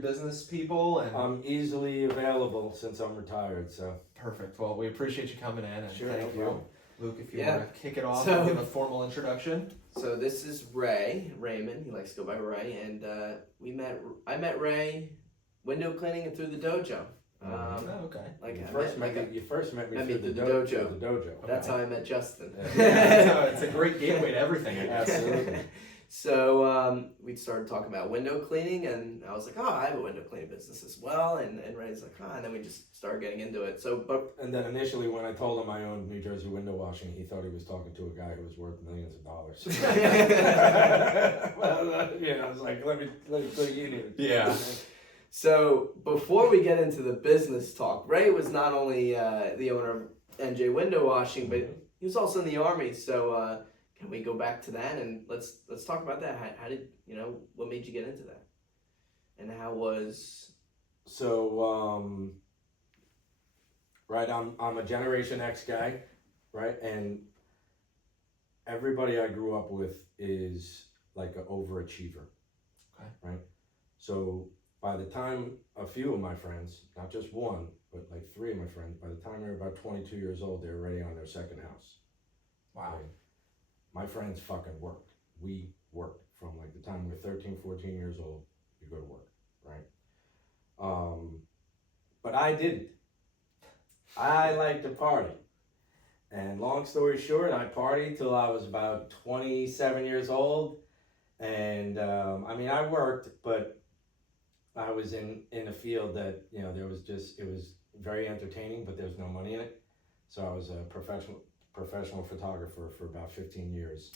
business people. And I'm easily available since I'm retired, so. Perfect. Well, we appreciate you coming in, and Sure, thank no you. problem. Luke, if you want to kick it off So- and give a formal introduction. So this is Raymond. He likes to go by Ray, and I met Ray window cleaning and through the dojo. Oh, okay. You first met me through the dojo. Through the dojo. That's how I met Justin. So it's a great gateway to everything. I guess. Absolutely. So we started talking about window cleaning, and I was like, oh, I have a window cleaning business as well. And Ray's like, and then we just started getting into it. And then initially when I told him I owned New Jersey window washing, he thought he was talking to a guy who was worth millions of dollars. Well, I was like, let me put you in. Yeah. So before we get into the business talk, Ray was not only the owner of NJ Window Washing, but he was also in the Army. So can we go back to that and let's talk about that? How did what made you get into that? And how was So right, I'm a Generation X guy, right, and everybody I grew up with is like an overachiever, okay, right? So by the time a few of my friends, not just one, but like 3 of my friends, by the time they were about 22 years old, they were already on their second house. wow, Right? My friends fucking worked. We worked from like the time we were 13, 14 years old, you go to work, right? But I didn't. I like to party. And long story short, I partied till I was about 27 years old. And I worked, but I was in a field that, it was very entertaining, but there's no money in it. So I was a professional photographer for about 15 years.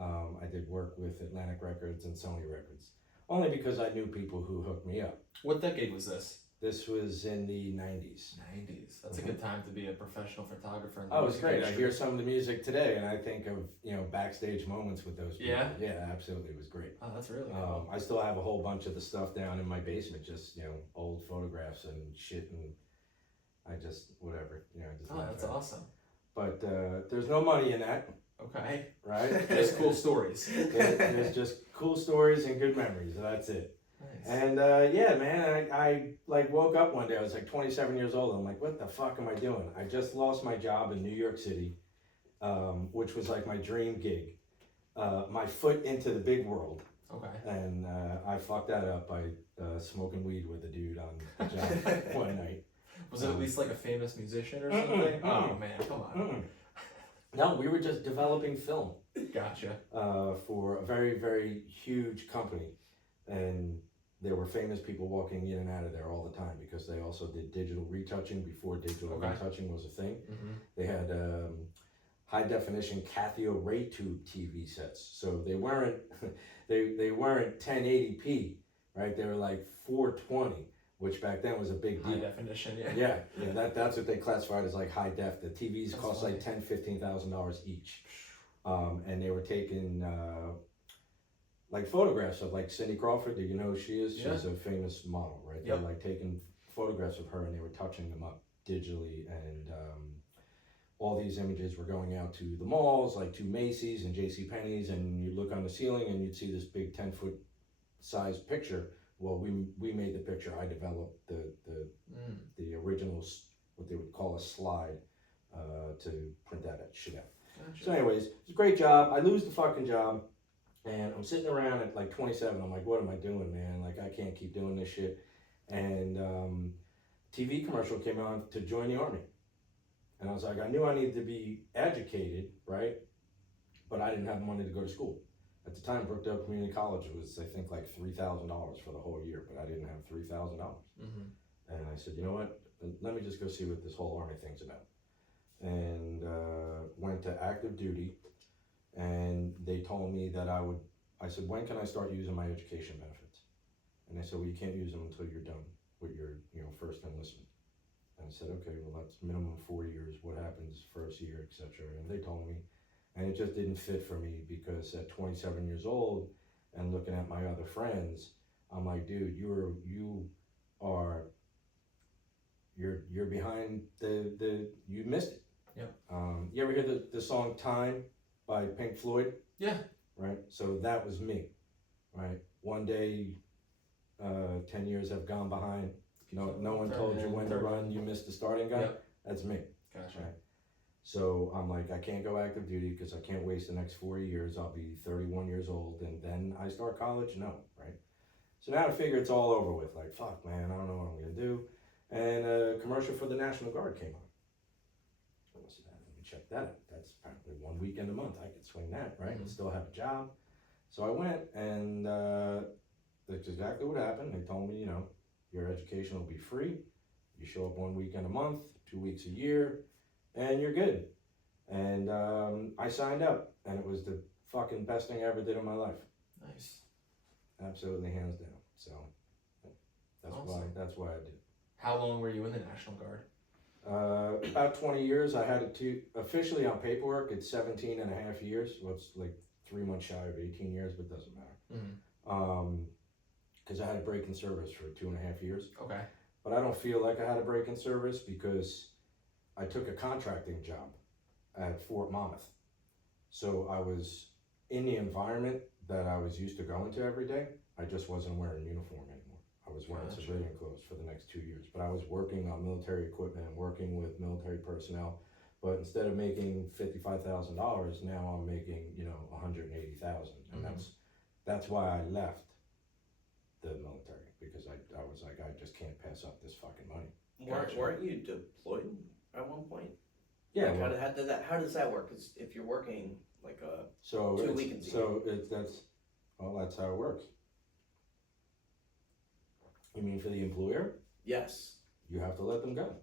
oh, I did work with Atlantic Records and Sony Records, only because I knew people who hooked me up. what decade was this? This was in the 90s. 90s. That's a good time to be a professional photographer. In the Oh, it was music great. I industry. hear some of the music today, and I think of backstage moments with those people. Yeah? Yeah, absolutely, it was great. Oh, that's really cool. I still have a whole bunch of the stuff down in my basement, just old photographs and shit, and I just whatever. I just Oh, laugh that's at it. awesome. But there's no money in that, Okay. right? Just cool stories. There's just cool stories and good memories. That's it. Nice. And man, I like woke up one day. I was like 27 years old. I'm like, what the fuck am I doing? I just lost my job in New York City, which was like my dream gig. My foot into the big world. Okay. And I fucked that up by smoking weed with a dude on the job one night. Was it at least like a famous musician or something? Oh man, come on. No, we were just developing film. Gotcha. For a very, very huge company. And there were famous people walking in and out of there all the time because they also did digital retouching before digital retouching was a thing. Mm-hmm. They had high definition cathode ray tube TV sets. So they weren't they weren't 1080p, right? They were like 420, which back then was a big deal. High definition, yeah. Yeah, that's what they classified as like high def. The TVs That's cost funny. like $10,000-$15,000 each. And they were taking like photographs of like Cindy Crawford. Do you know who she is? Yeah. She's a famous model, right? They Yep. were like taking photographs of her and they were touching them up digitally, and all these images were going out to the malls, like to Macy's and JCPenney's, and you'd look on the ceiling and you'd see this big 10-foot size picture. Well, we made the picture. I developed the originals, what they would call a slide, to print that shit out. Gotcha. So anyways, it's a great job. I lose the fucking job, and I'm sitting around at like 27. I'm like, what am I doing, man? Like, I can't keep doing this shit. And TV commercial came on to join the Army. And I was like, I knew I needed to be educated, right? But I didn't have money to go to school. At the time, Brookdale Community College was, I think, like $3,000 for the whole year, but I didn't have $3,000. Mm-hmm. And I said, you know what? Let me just go see what this whole Army thing's about. And went to active duty, and they told me that I said, when can I start using my education benefits? And they said, well, you can't use them until you're done with your first enlistment. And I said, okay, well, that's minimum 4 years. What happens first year, etc. And they told me, and it just didn't fit for me because at 27 years old and looking at my other friends, I'm like, dude, you're behind you missed it. Yep. You ever hear the song Time by Pink Floyd? Yeah. Right? So that was me, right? One day 10 years have gone behind. No one told you when to run. You missed the starting gun. Yep. That's me. Gotcha. Right. So I'm like, I can't go active duty because I can't waste the next 4 years. I'll be 31 years old, and then I start college. No, right? So now I figure it's all over with. Like, fuck, man, I don't know what I'm gonna do. And a commercial for the National Guard came on. I said, let me check that out. That's apparently 1 weekend a month. I could swing that, right? And still have a job. So I went, and that's exactly what happened. They told me, your education will be free. You show up 1 weekend a month, 2 weeks a year, and you're good. And I signed up, and it was the fucking best thing I ever did in my life. Nice. Absolutely, hands down. So that's why I did. How long were you in the National Guard? About 20 years. I had it to officially on paperwork. It's 17 and a half years. Well, it's like 3 months shy of 18 years, but it doesn't matter. Because I had a break in service for 2.5 years. Okay. But I don't feel like I had a break in service because I took a contracting job at Fort Monmouth. So I was in the environment that I was used to going to every day. I just wasn't wearing uniform anymore. I was wearing civilian clothes for the next 2 years. But I was working on military equipment and working with military personnel. But instead of making $55,000, now I'm making, $180,000. And that's why I left the military, because I was like, I just can't pass up this fucking money. Weren't you deployed at one point? Yeah. Like, how does that work? 'Cause if you're working like 2 weekends a year. That's how it works. You mean for the employer? Yes. You have to let them go.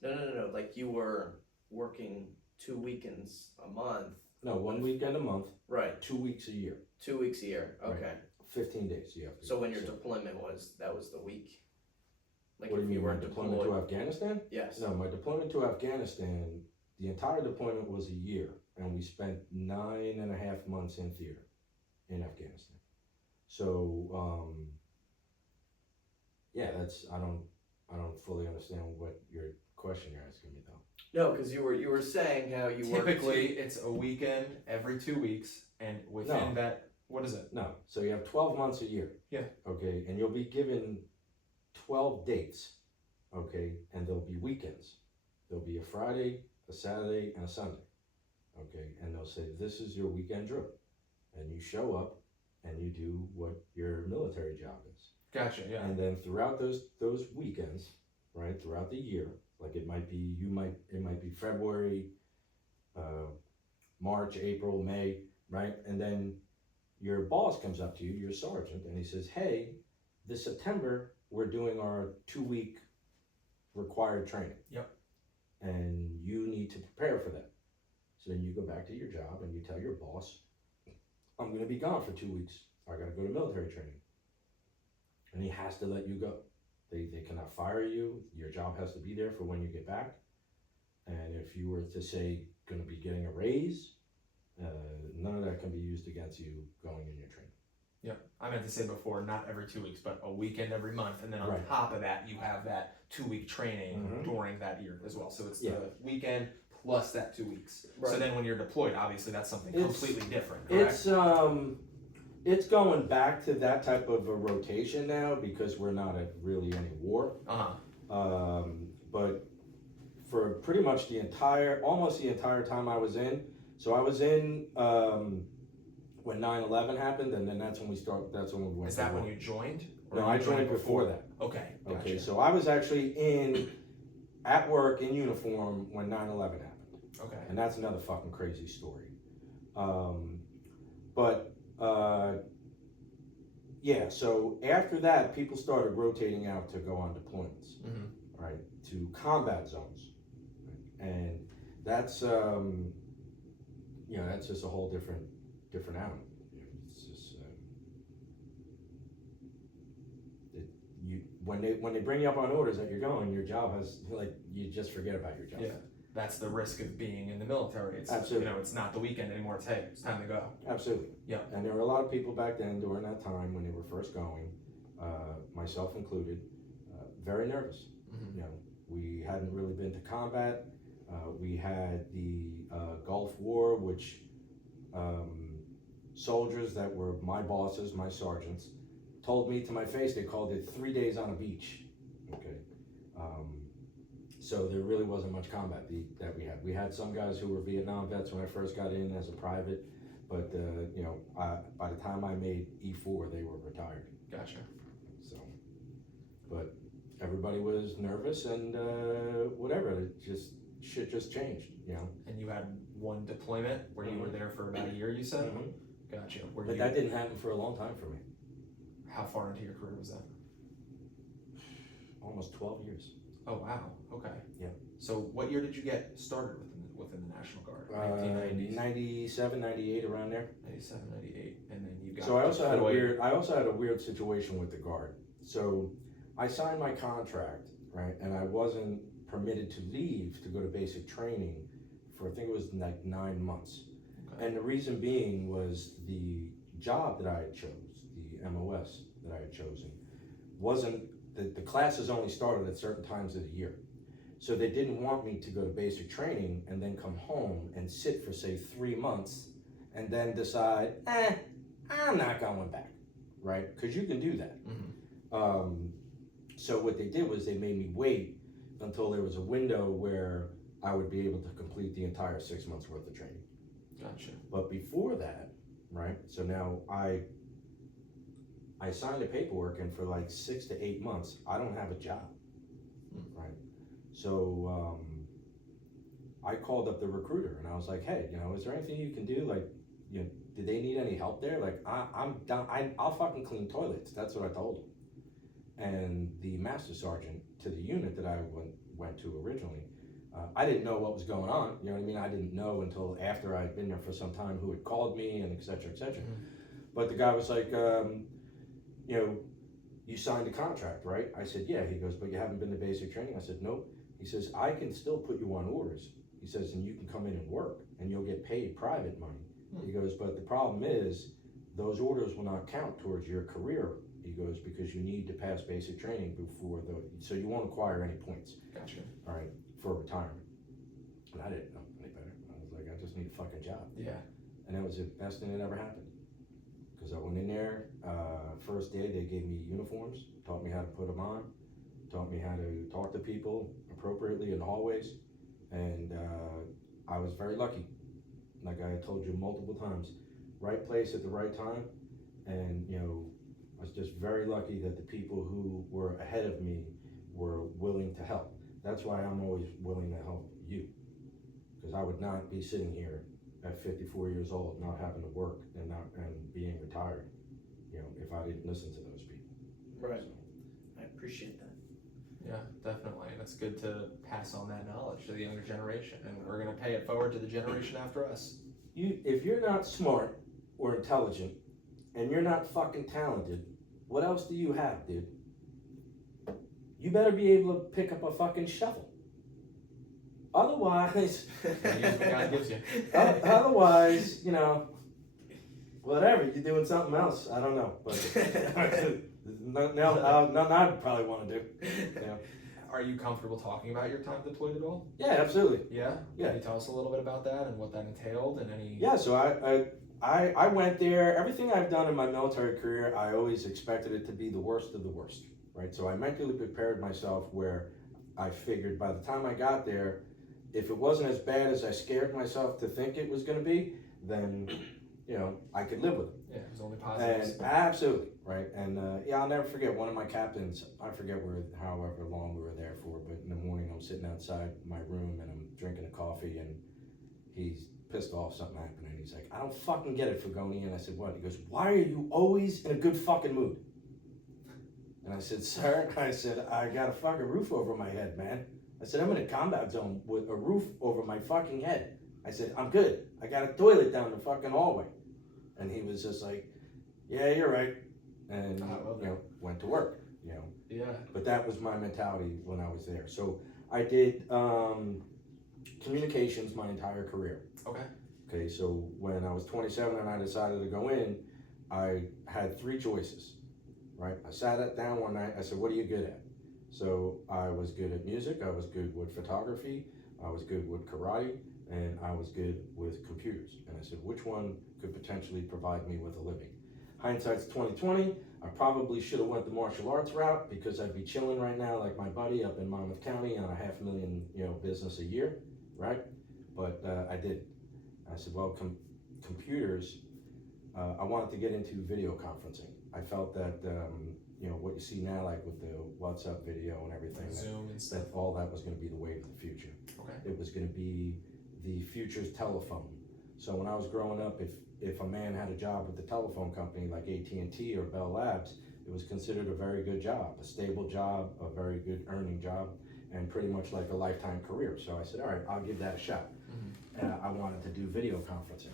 No. Like you were working 2 weekends a month. No, 1 weekend a month. Right. 2 weeks a year. 2 weeks a year. Okay. Right. 15 days you have to. So when your deployment was the week. Like what do if you you mean, were my deployment to Afghanistan? Yes. No, my deployment to Afghanistan, the entire deployment was a year, and we spent 9.5 months in theater in Afghanistan. So, I don't fully understand what your question you're asking me though. No, because you were saying how you Typically, it's a weekend every 2 weeks, and within that, what is it? No, so you have 12 months a year. Yeah. Okay, and you'll be given 12 dates, okay, and there'll be weekends. There'll be a Friday, a Saturday, and a Sunday, okay, and they'll say, this is your weekend drill, and you show up, and you do what your military job is. Gotcha, yeah. And then throughout those weekends, right, throughout the year, like it might be February, March, April, May, right, and then your boss comes up to you, your sergeant, and he says, hey, this September, we're doing our 2-week required training. Yep. And you need to prepare for that. So then you go back to your job and you tell your boss, I'm going to be gone for 2 weeks. I got to go to military training. And he has to let you go. They cannot fire you. Your job has to be there for when you get back. And if you were to say, going to be getting a raise, none of that can be used against you going in your training. Yeah, I meant to say before, not every 2 weeks, but a weekend every month, and then on top of that, you have that 2-week training during that year as well. So it's the weekend plus that 2 weeks. Right. So then when you're deployed, obviously that's something completely different. Correct? It's going back to that type of a rotation now because we're not at really any war. But for pretty much almost the entire time I was in. So I was in when 9/11 happened, and then that's when we went. Is that when you joined? No, I joined before that. Okay. Gotcha. Okay, so I was actually at work in uniform when 9/11 happened. Okay. And that's another fucking crazy story. So after that, people started rotating out to go on deployments, right, to combat zones, and that's that's just a whole different animal. It's just when they bring you up on orders that you're going, your job has you just forget about your job. Yeah. That's the risk of being in the military. It's absolutely. It's not the weekend anymore. It's hey, it's time to go. Absolutely. Yeah. And there were a lot of people back then during that time when they were first going, myself included, very nervous. We hadn't really been to combat. We had the Gulf War, which soldiers that were my bosses, my sergeants, told me to my face they called it 3 days on a beach. Okay. So there really wasn't much combat that we had. We had some guys who were Vietnam vets when I first got in as a private, but by the time I made E4, they were retired. Gotcha. So, but everybody was nervous and whatever. Shit just changed, And you had one deployment where you were there for about a year, you said? Mm-hmm. Gotcha. But that didn't happen for a long time for me. How far into your career was that? Almost 12 years. Oh, wow. Okay. Yeah. So what year did you get started within the National Guard? 97, 98, around there. 97, 98, and then you got. So I also had a weird situation with the Guard. So I signed my contract, right, and I wasn't permitted to leave to go to basic training for, I think it was like 9 months. Okay. And the reason being was the job that I had chose, the MOS that I had chosen, wasn't, the classes only started at certain times of the year. So they didn't want me to go to basic training and then come home and sit for, say, 3 months and then decide, I'm not going back, right? Because you can do that. Mm-hmm. So what they did was they made me wait until there was a window where I would be able to complete the entire 6 months worth of training. Gotcha. But before that, right, so now I signed the paperwork, and for like 6 to 8 months, I don't have a job, right? So I called up the recruiter, and I was like, hey, is there anything you can do? Like, do they need any help there? Like, I'm down, I'll fucking clean toilets. That's what I told him. And the master sergeant to the unit that I went to originally, I didn't know what was going on. You know what I mean? I didn't know until after I'd been there for some time who had called me and et cetera, et cetera. Mm-hmm. But the guy was like, you signed a contract, right? I said, yeah. He goes, but you haven't been to basic training? I said, nope. He says, I can still put you on orders. He says, and you can come in and work, and you'll get paid private money. He goes, but the problem is, those orders will not count towards your career. He goes, because you need to pass basic training so you won't acquire any points. Gotcha. All right, for retirement. And I didn't know any better. I was like, I just need a fucking job. Yeah. And that was the best thing that ever happened. Because I went in there, first day they gave me uniforms, taught me how to put them on, taught me how to talk to people appropriately in hallways, and I was very lucky. Like I told you multiple times, right place at the right time, and I was just very lucky that the people who were ahead of me were willing to help. That's why I'm always willing to help you, because I would not be sitting here at 54 years old, not having to work and being retired, if I didn't listen to those people. Right. So. I appreciate that. Yeah, definitely. And it's good to pass on that knowledge to the younger generation, and we're going to pay it forward to the generation after us. If you're not smart or intelligent, and you're not fucking talented, what else do you have, dude? You better be able to pick up a fucking shovel. Otherwise, use what God gives you. Otherwise, whatever, you're doing something else. I don't know, but nothing I'd probably want to do. Are you comfortable talking about your time deployed at all? Yeah, absolutely. Yeah? Yeah. Can you tell us a little bit about that and what that entailed and any... Yeah, so I went there. Everything I've done in my military career, I always expected it to be the worst of the worst, right? So I mentally prepared myself where I figured by the time I got there, if it wasn't as bad as I scared myself to think it was going to be, then, I could live with it. Yeah, it was only positives. And absolutely, right? And I'll never forget one of my captains, I forget however long we were there for, but in the morning I'm sitting outside my room and I'm drinking a coffee and he's pissed off, something happened, and he's like, I don't fucking get it, Fulgoni. And I said, what? He goes, why are you always in a good fucking mood? And I said, sir, I got a fucking roof over my head, man. I said, I'm in a combat zone with a roof over my fucking head. I said, I'm good. I got a toilet down the fucking hallway. And he was just like, yeah, you're right. And, went to work, Yeah. But that was my mentality when I was there. So I did communications my entire career. Okay, so when I was 27 and I decided to go in, I had 3 choices, right? I sat down one night, I said, what are you good at? So I was good at music, I was good with photography, I was good with karate, and I was good with computers. And I said, which one could potentially provide me with a living? hindsight's 2020. I probably should have went the martial arts route because I'd be chilling right now like my buddy up in Monmouth County on a $500,000 business a year, right? But I didn't. I said, well, computers, I wanted to get into video conferencing. I felt that, what you see now, like with the WhatsApp video and everything, Zoom and stuff. that all that was going to be the wave of the future. Okay. It was going to be the future's telephone. So when I was growing up, if a man had a job with the telephone company like AT&T or Bell Labs, it was considered a very good job, a stable job, a very good earning job, and pretty much like a lifetime career. So I said, all right, I'll give that a shot. I wanted to do video conferencing.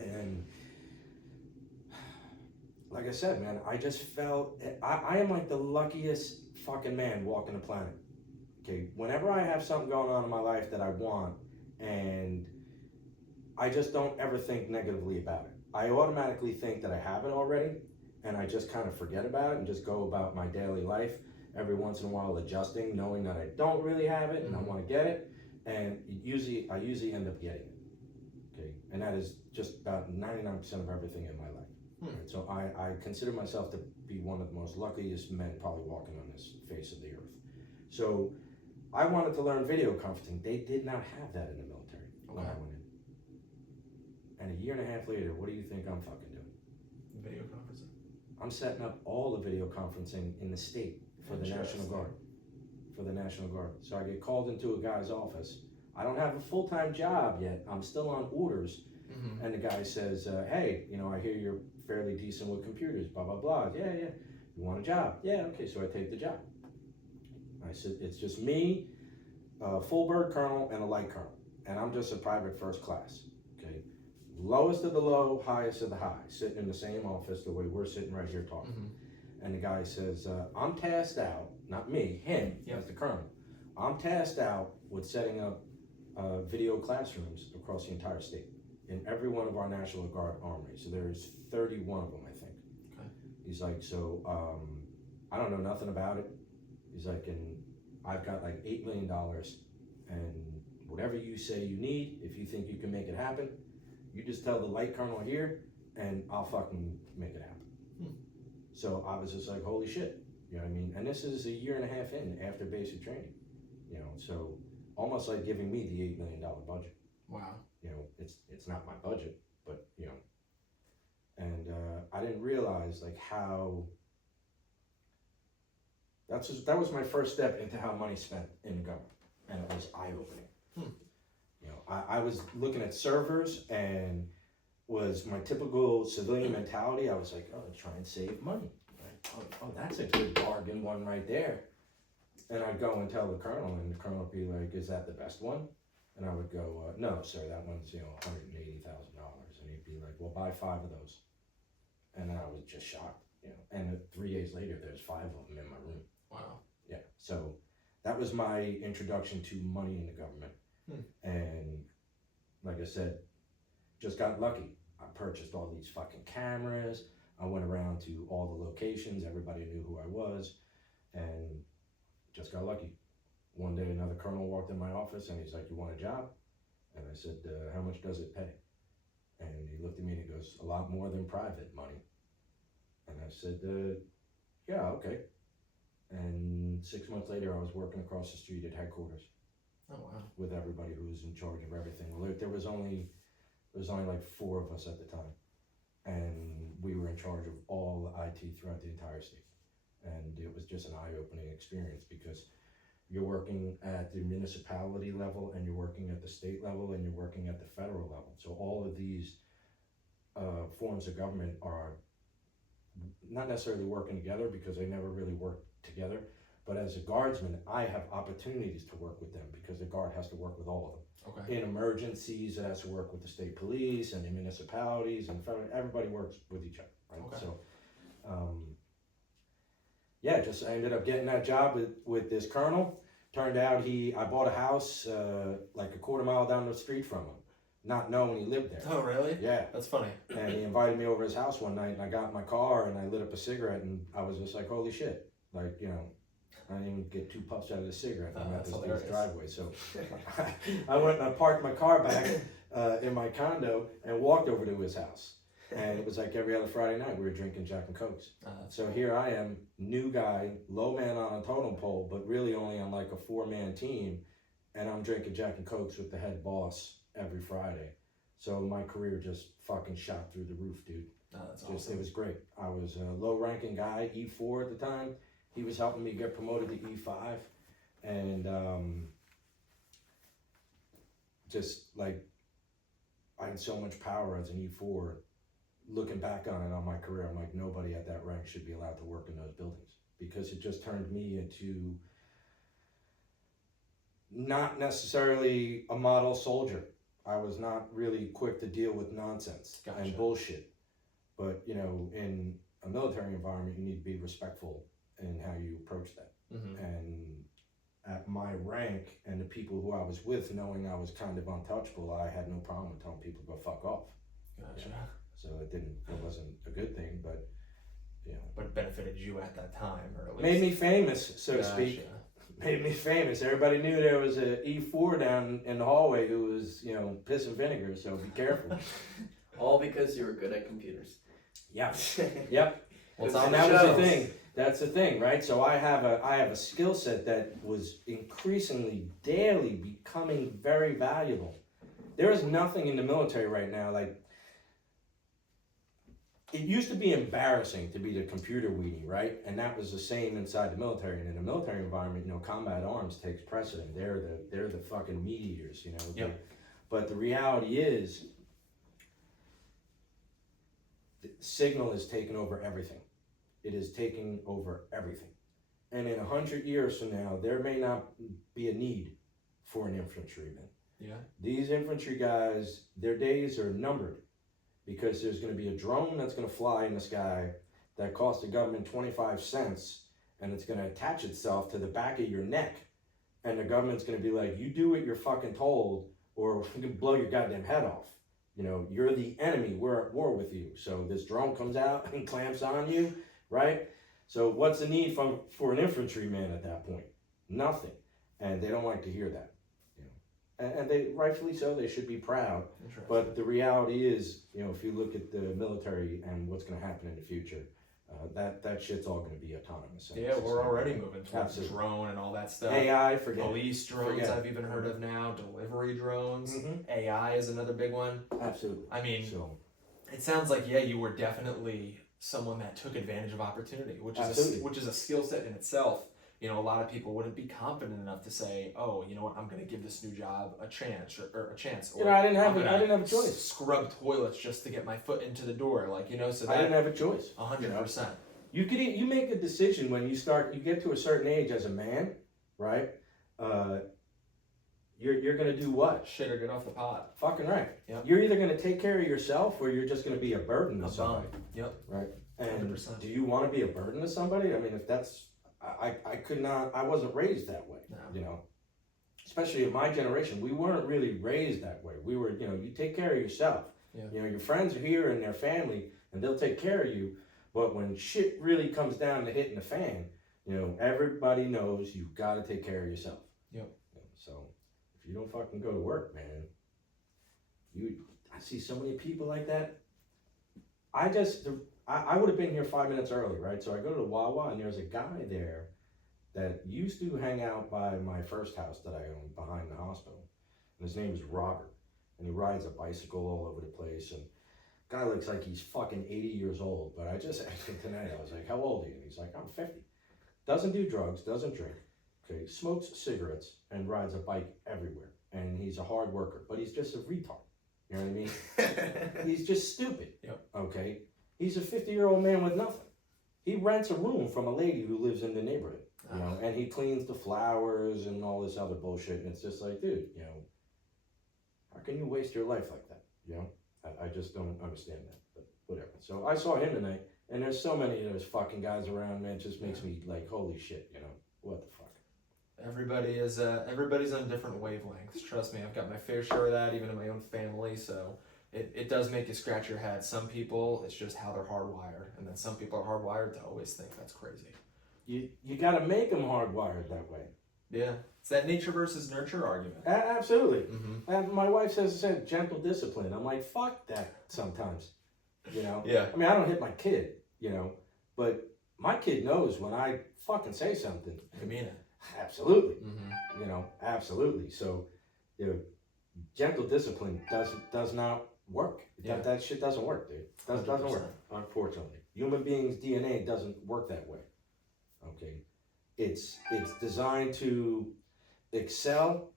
And like I said, man, I just felt, I am like the luckiest fucking man walking the planet. Okay, whenever I have something going on in my life that I want, and I just don't ever think negatively about it. I automatically think that I have it already, and I just kind of forget about it and just go about my daily life, every once in a while adjusting, knowing that I don't really have it and I want to get it, and I usually end up getting it. Okay, and that is just about 99% of everything in my life. Right? So I consider myself to be one of the most luckiest men probably walking on this face of the earth. So I wanted to learn video conferencing. They did not have that in the military when I went in. And a year and a half later, what do you think I'm fucking doing? Video conferencing. I'm setting up all the video conferencing in the state for the National Guard. For the National Guard. So I get called into a guy's office. I don't have a full-time job yet. I'm still on orders. And the guy says, hey, I hear you're fairly decent with computers, blah, blah, blah. Yeah. You want a job? Yeah, okay, so I take the job. I said, it's just me, a full bird colonel, and a light colonel. And I'm just a private first class, okay? Lowest of the low, highest of the high, sitting in the same office the way we're sitting right here talking. And the guy says, I'm tasked out, not me, him, as the colonel. I'm tasked out with setting up video classrooms across the entire state in every one of our National Guard armories. So there's 31 of them, I think. Okay. He's like, so I don't know nothing about it. He's like, and I've got like $8 million, and whatever you say you need, if you think you can make it happen, you just tell the light colonel here, and I'll fucking make it happen. So I was just like, holy shit, you know what I mean? And this is a year and a half in after basic training, so almost like giving me the $8 million budget. Wow. It's not my budget, but and I didn't realize like how. That was my first step into how money's spent in the government, and it was eye-opening. I was looking at servers, and was my typical civilian mentality. I was like, oh, try and save money. Right? Oh, that's a good bargain one right there. And I'd go and tell the colonel, and the colonel would be like, is that the best one? And I would go, no, sir, that one's, $180,000. And he'd be like, well, buy 5 of those. And I was just shocked, And 3 days later, there's 5 of them in my room. Wow. Yeah. So that was my introduction to money in the government. And like I said, just got lucky. I purchased all these fucking cameras. I went around to all the locations. Everybody knew who I was, and just got lucky. One day, another colonel walked in my office, and he's like, you want a job? And I said, how much does it pay? And he looked at me and he goes, a lot more than private money. And I said, yeah, okay. And 6 months later, I was working across the street at headquarters. Oh, wow. With everybody who was in charge of everything. Well, there was only like 4 of us at the time. And we were in charge of all the IT throughout the entire state. And it was just an eye-opening experience because you're working at the municipality level, and you're working at the state level, and you're working at the federal level. So all of these forms of government are not necessarily working together because they never really work together. But as a guardsman, I have opportunities to work with them because the guard has to work with all of them. Okay. In emergencies, it has to work with the state police and the municipalities and federal. Everybody works with each other, right? Okay. So, I ended up getting that job with this colonel. Turned out I bought a house like a quarter mile down the street from him, not knowing he lived there. Oh, really? Yeah. That's funny. And he invited me over his house one night, and I got in my car and I lit up a cigarette, and I was just like, holy shit. Like, I didn't even get 2 puffs out of the cigarette. I'm at this dude's driveway. So I went and I parked my car back in my condo and walked over to his house. And it was like every other Friday night we were drinking Jack and Cokes. So Cool. here I am, new guy, low man on a totem pole, but really only on like a 4-man team, and I'm drinking Jack and Cokes with the head boss every Friday. So my career just fucking shot through the roof, dude. That's Just, awesome. it was great. I was a low-ranking guy, E4 at the time. He was helping me get promoted to E5, and just like I had so much power as an E4. Looking back on it on my career, I'm like, nobody at that rank should be allowed to work in those buildings, because it just turned me into not necessarily a model soldier. I was not really quick to deal with nonsense and bullshit. But, you know, in a military environment, you need to be respectful in how you approach that. And at my rank and the people who I was with, knowing I was kind of untouchable, I had no problem with telling people to go fuck off. Gotcha. Yeah. So it wasn't a good thing, but, you know. But it benefited you at that time, or at least. Made me famous, so to Gotcha. speak. Made me famous. Everybody knew there was a E4 down in the hallway who was, you know, pissing vinegar, so be careful. All because you were good at computers. Yep. Yep. Well, And that was the thing. That's the thing, right? So I have a skill set that was increasingly, daily becoming very valuable. There is nothing in the military right now like. It used to be embarrassing to be the computer weenie, right? And that was the same inside the military. And in a military environment, you know, combat arms takes precedent. They're the fucking meat eaters, you know. Yep. But the reality is, the signal is taking over everything. It is taking over everything. And in 100 years from now, there may not be a need for an infantryman. Yeah. These infantry guys, their days are numbered. Because there's going to be a drone that's going to fly in the sky that costs the government 25 cents, and it's going to attach itself to the back of your neck, and the government's going to be like, you do what you're fucking told, or we're going to blow your goddamn head off. You know, you're the enemy, we're at war with you. So this drone comes out and clamps on you, right? So what's the need for an infantryman at that point? Nothing. And they don't like to hear that. And they, rightfully so, they should be proud. But the reality is, you know, if you look at the military and what's going to happen in the future, that shit's all going to be autonomous. Yeah, we're already moving towards Absolutely. drone and all that stuff. AI, forget Police drones, I've even heard of now. Delivery drones. AI is another big one. Absolutely. I mean, it sounds like, yeah, you were definitely someone that took advantage of opportunity, which is a skill set in itself. You know, a lot of people wouldn't be confident enough to say, "Oh, you know what? I'm going to give this new job a chance, or a chance." Or, you know, I didn't have a choice. Scrub toilets just to get my foot into the door, like, you know. So I didn't have a choice. 100%. You make a decision when you get to a certain age as a man, right? You're going to do what? Shit or get off the pot. Fucking right. Yep. You're either going to take care of yourself, or you're just going to be a burden to somebody. Yep. Right. And 100%. do you want to be a burden to somebody? I mean, if that's I could not, I wasn't raised that way, you know, especially in my generation, we weren't really raised that way. We were, you know, you take care of yourself, you know, your friends are here and their family and they'll take care of you. But when shit really comes down to hitting the fan, you know, everybody knows you've got to take care of yourself. Yep. So if you don't fucking go to work, man, I see so many people like that. I would have been here 5 minutes early, right? So I go to the Wawa, and there's a guy there that used to hang out by my first house that I owned behind the hospital. And his name is Robert. And he rides a bicycle all over the place. And the guy looks like he's fucking 80 years old. But I just asked him tonight, I was like, how old are you? And he's like, I'm 50. Doesn't do drugs, doesn't drink. Okay, smokes cigarettes and rides a bike everywhere. And he's a hard worker, but he's just a retard. You know what I mean? He's just stupid. Yep. Okay? He's a 50-year-old man with nothing. He rents a room from a lady who lives in the neighborhood, you know, and he cleans the flowers and all this other bullshit. And it's just like, dude, you know, how can you waste your life like that? You know, I just don't understand that, but whatever. So I saw him tonight, and there's so many of those fucking guys around, man. It just makes me like, holy shit, you know, what the fuck? Everybody's on different wavelengths. Trust me, I've got my fair share of that, even in my own family. So it does make you scratch your head. Some people, it's just how they're hardwired, and then some people are hardwired to always think that's crazy. You got to make them hardwired that way. Yeah, it's that nature versus nurture argument. Absolutely. And my wife says gentle discipline. I'm like, fuck that sometimes. you know? Yeah. I mean, I don't hit my kid, you know, but my kid knows when I fucking say something. I mean it. Absolutely. Mm-hmm. You know, absolutely. So, you know, gentle discipline does not work. Yeah. That shit doesn't work, dude. Doesn't work, unfortunately. Human beings' DNA doesn't work that way. Okay? It's designed to excel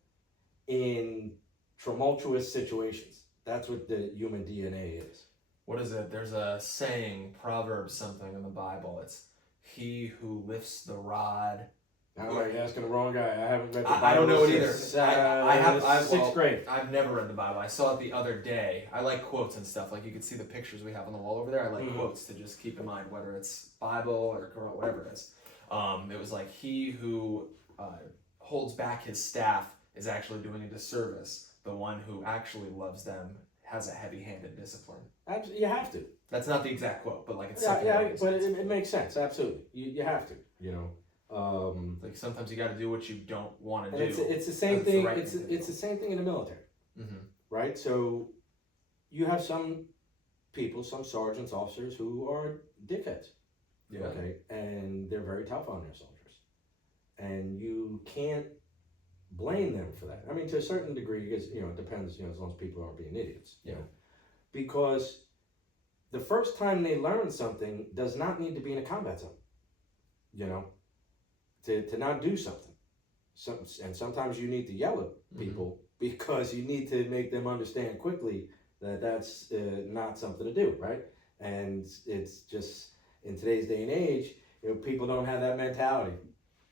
in tumultuous situations. That's what the human DNA is. What is it? There's a saying, Proverbs something in the Bible. It's he who lifts the rod. I'm like asking the wrong guy. I haven't read the Bible. I don't know it either. Since, I've sixth grade. I've never read the Bible. I saw it the other day. I like quotes and stuff. Like you can see the pictures we have on the wall over there. I like quotes to just keep in mind, whether it's Bible or Quran, whatever it is. It was like he who holds back his staff is actually doing a disservice. The one who actually loves them has a heavy-handed discipline. You have to. That's not the exact quote, but like it's but it makes sense. Absolutely, you have to. You know. Like sometimes you got to do what you don't want to do. It's the same thing. It's the same thing in the military, right? So you have some people, some sergeants, officers who are dickheads. Yeah. Okay, and they're very tough on their soldiers, and you can't blame them for that. I mean, to a certain degree, because it depends. As long as people aren't being idiots. You know, because the first time they learn something does not need to be in a combat zone. You know. To not do something. And sometimes you need to yell at people because you need to make them understand quickly that that's not something to do, right? And it's just, in today's day and age, people don't have that mentality.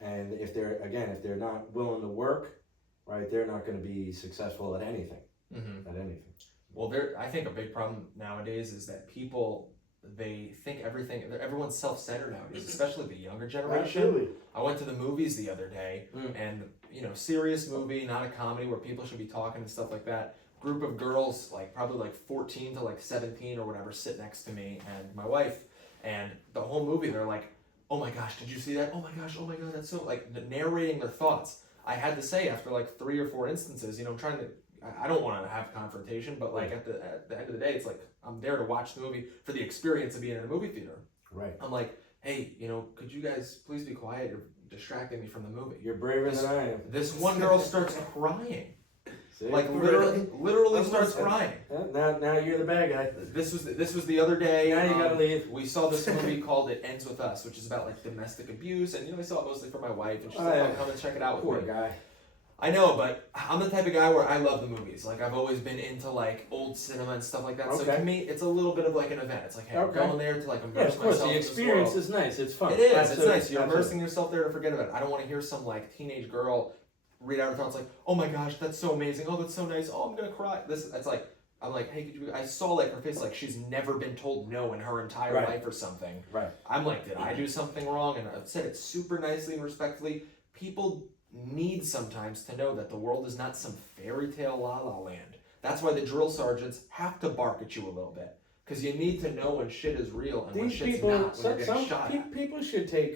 And if they're not willing to work, right, they're not going to be successful at anything. At anything. Well, I think a big problem nowadays is that people, they think everyone's self-centered nowadays, especially the younger generation. Absolutely. I went to the movies the other day, and serious movie, not a comedy where people should be talking and stuff like that. Group of girls, probably 14 to 17 or whatever, sit next to me and my wife, and the whole movie they're like, "Oh my gosh, did you see that? Oh my gosh, oh my god, that's so," narrating their thoughts. I had to say after 3 or 4 instances, I'm trying to. I don't want to have confrontation, but at the end of the day, it's I'm there to watch the movie for the experience of being in a movie theater. Right. I'm like, hey, could you guys please be quiet? You're distracting me from the movie. You're braver than I am. This one girl starts crying. See? Literally starts crying. Now you're the bad guy. This was the other day. Now you gotta leave. We saw this movie called It Ends With Us, which is about domestic abuse, and I saw it mostly for my wife, and she's "I'll come and check it out with me." Poor guy. I know, but I'm the type of guy where I love the movies. I've always been into old cinema and stuff like that. Okay. So to me, it's a little bit of an event. It's hey, I'm going there to immerse of course, myself. the experience is nice. It's fun. It is. Absolutely. It's nice. You're immersing yourself there to forget about it. I don't want to hear some teenage girl read out her thoughts "Oh my gosh, that's so amazing. Oh, that's so nice. Oh, I'm gonna cry." I'm like, "Hey, could you?" I saw her face she's never been told no in her entire life or something. Right. I'm like, did I do something wrong? And I've said it super nicely and respectfully. People need sometimes to know that the world is not some fairy tale la la land. That's why the drill sergeants have to bark at you a little bit, because you need to know when shit is real and when shit's not. When you're getting shot at. People should take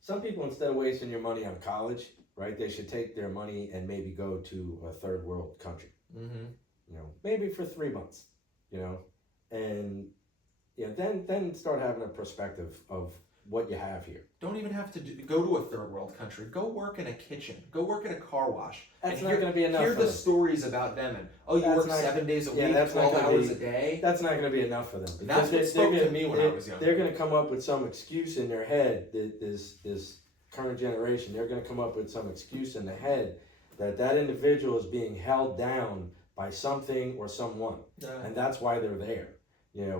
some people, instead of wasting your money on college, right? They should take their money and maybe go to a third world country. Maybe for 3 months, and then start having a perspective of what you have here. Don't even have to go to a third world country. Go work in a kitchen. Go work in a car wash. That's not going to be enough. Hear the stories about them and you work 7 days a week, 12 hours a day. That's not going to be enough for them. That's what spoke to me when I was young. They're going to come up with some excuse in their head. This current generation, they're going to come up with some excuse in their head that individual is being held down by something or someone, and that's why they're there.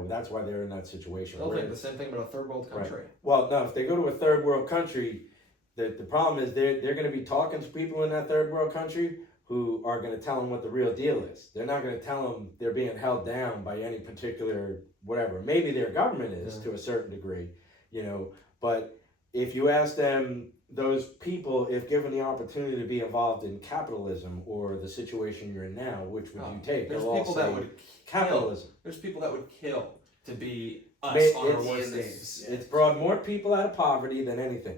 That's why they're in that situation. They'll think the same thing about a third world country. Right. Well, no, if they go to a third world country, the problem is they're going to be talking to people in that third world country who are going to tell them what the real deal is. They're not going to tell them they're being held down by any particular whatever. Maybe their government is to a certain degree, but if you ask them, those people, if given the opportunity to be involved in capitalism or the situation you're in now, which would you take? There's people that would capitalism. There's people that would kill to be us on our worst days. It's brought more people out of poverty than anything.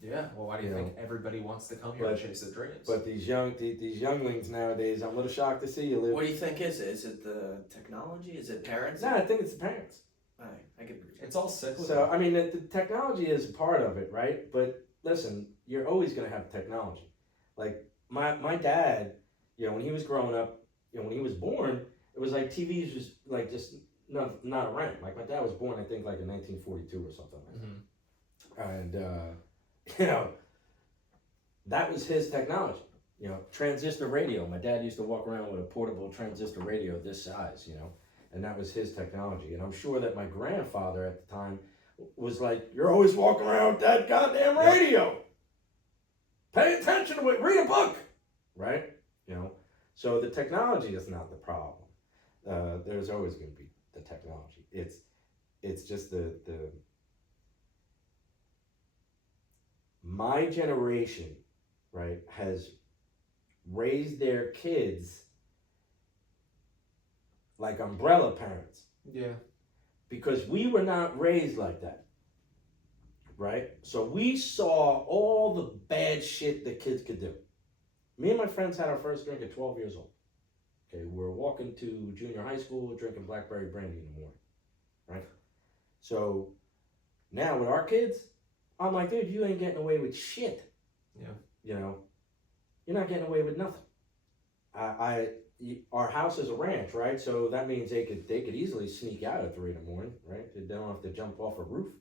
Yeah. Well, why do you think everybody wants to come here and chase their dreams? But these younglings nowadays, I'm a little shocked to see you live. What do you think is it? Is it the technology? Is it parents? No, I think it's the parents. I could agree. It's all cyclical. So, I mean, the technology is a part of it, right? But listen, you're always going to have technology. Like, my dad, when he was growing up, when he was born, it was like TVs was like just not around. Like, my dad was born, I think, like in 1942 or something like that. And, that was his technology. Transistor radio. My dad used to walk around with a portable transistor radio this size, and that was his technology. And I'm sure that my grandfather at the time was like, "You're always walking around with that goddamn radio. Pay attention to it. Read a book." Right? So the technology is not the problem. There's always going to be the technology. It's just the my generation, right, has raised their kids like umbrella parents. Yeah. Because we were not raised like that. Right? So we saw all the bad shit that kids could do. Me and my friends had our first drink at 12 years old. Okay, we're walking to junior high school, drinking blackberry brandy in the morning. Right? So now with our kids, I'm like, dude, you ain't getting away with shit. Yeah. You're not getting away with nothing. Our house is a ranch, right? So that means they could easily sneak out at 3 a.m, right? They don't have to jump off a roof.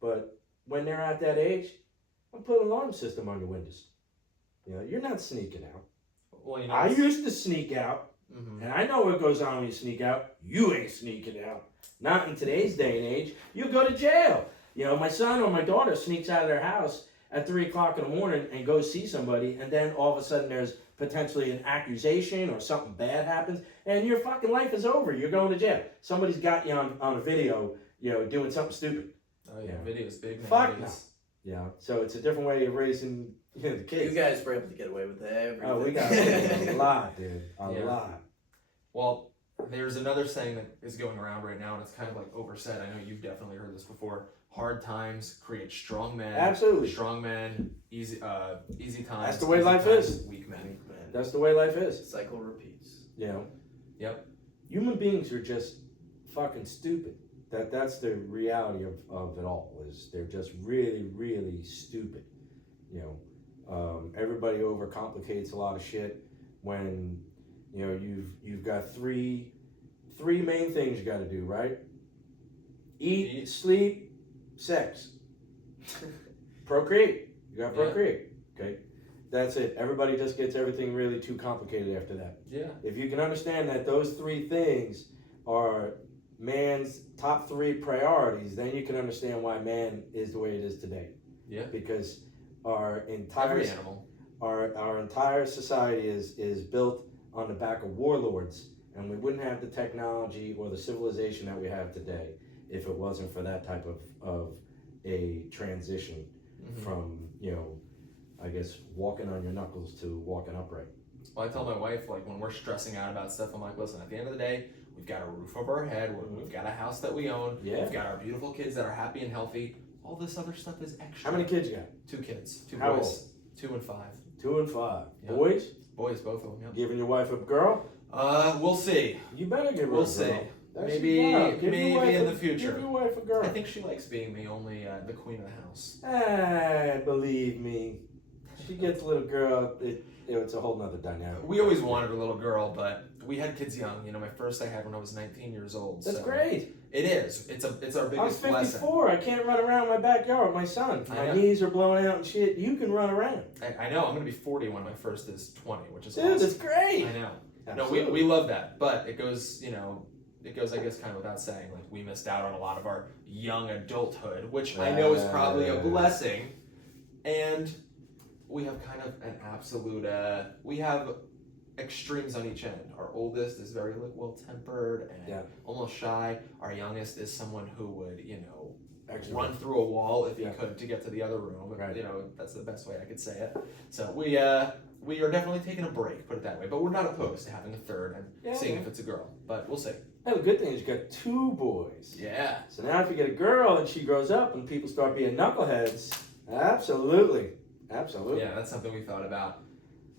But when they're at that age, I'll put an alarm system on your windows. You're not sneaking out. Well, I used to sneak out, and I know what goes on when you sneak out. You ain't sneaking out. Not in today's day and age. You go to jail. My son or my daughter sneaks out of their house at 3 o'clock in the morning and goes see somebody, and then all of a sudden there's potentially an accusation or something bad happens, and your fucking life is over. You're going to jail. Somebody's got you on a video, doing something stupid. Oh yeah, video's big now. Fuck no. Yeah, so it's a different way of raising the kids. You guys were able to get away with everything. Oh, we got a lot, dude. A lot. Well, there's another saying that is going around right now, and it's kind of like oversaid. I know you've definitely heard this before. Hard times create strong men. Absolutely. Strong men, easy times. That's the way life is. Weak men. That's the way life is. The cycle repeats. Yep. Human beings are just fucking stupid. That's the reality of it all. Is they're just really, really stupid. Everybody overcomplicates a lot of shit when you've got three main things you got to do, right? Eat, sleep, sex. Procreate. You got to procreate. Okay? That's it. Everybody just gets everything really too complicated after that. Yeah. If you can understand that those 3 things are man's top 3 priorities, then you can understand why man is the way it is today. Yeah. Because our entire every animal, our entire society is built on the back of warlords, and we wouldn't have the technology or the civilization that we have today if it wasn't for that type of a transition from I guess walking on your knuckles to walking upright. Well, I tell my wife, like, when we're stressing out about stuff, I'm like, listen, at the end of the day, we've got a roof over our head, we've got a house that we own, we've got our beautiful kids that are happy and healthy. All this other stuff is extra. How many kids you got? 2 kids. 2 How boys. old? 2 and 5. 2 and 5. Yep. Boys? Boys, both of them, yep. Giving your wife a girl? We'll see. You better give her a girl. We'll see. Maybe in the future. Give your wife a girl. I think she likes being the only, the queen of the house. Believe me. She gets a little girl, it's a whole nother dynamic. We always wanted a little girl, but we had kids young. My first I had when I was 19 years old. That's great. It is. It's our biggest blessing. I'm 54. I can't run around my backyard with my son. My knees are blowing out and shit. You can run around. I know. I'm going to be 40 when my first is 20, which is Dude, awesome. that's great. I know. Absolutely. No, we love that. But it goes, I guess, kind of without saying, like, we missed out on a lot of our young adulthood, which I know is probably a blessing. And we have kind of an absolute, we have extremes on each end. Our oldest is very well-tempered and almost shy. Our youngest is someone who would, run through a wall if he could to get to the other room. Right. That's the best way I could say it. So we are definitely taking a break, put it that way. But we're not opposed to having a third and seeing if it's a girl. But we'll see. Now, the good thing is you got 2 boys. Yeah. So now if you get a girl and she grows up and people start being knuckleheads, Absolutely. Yeah, that's something we thought about.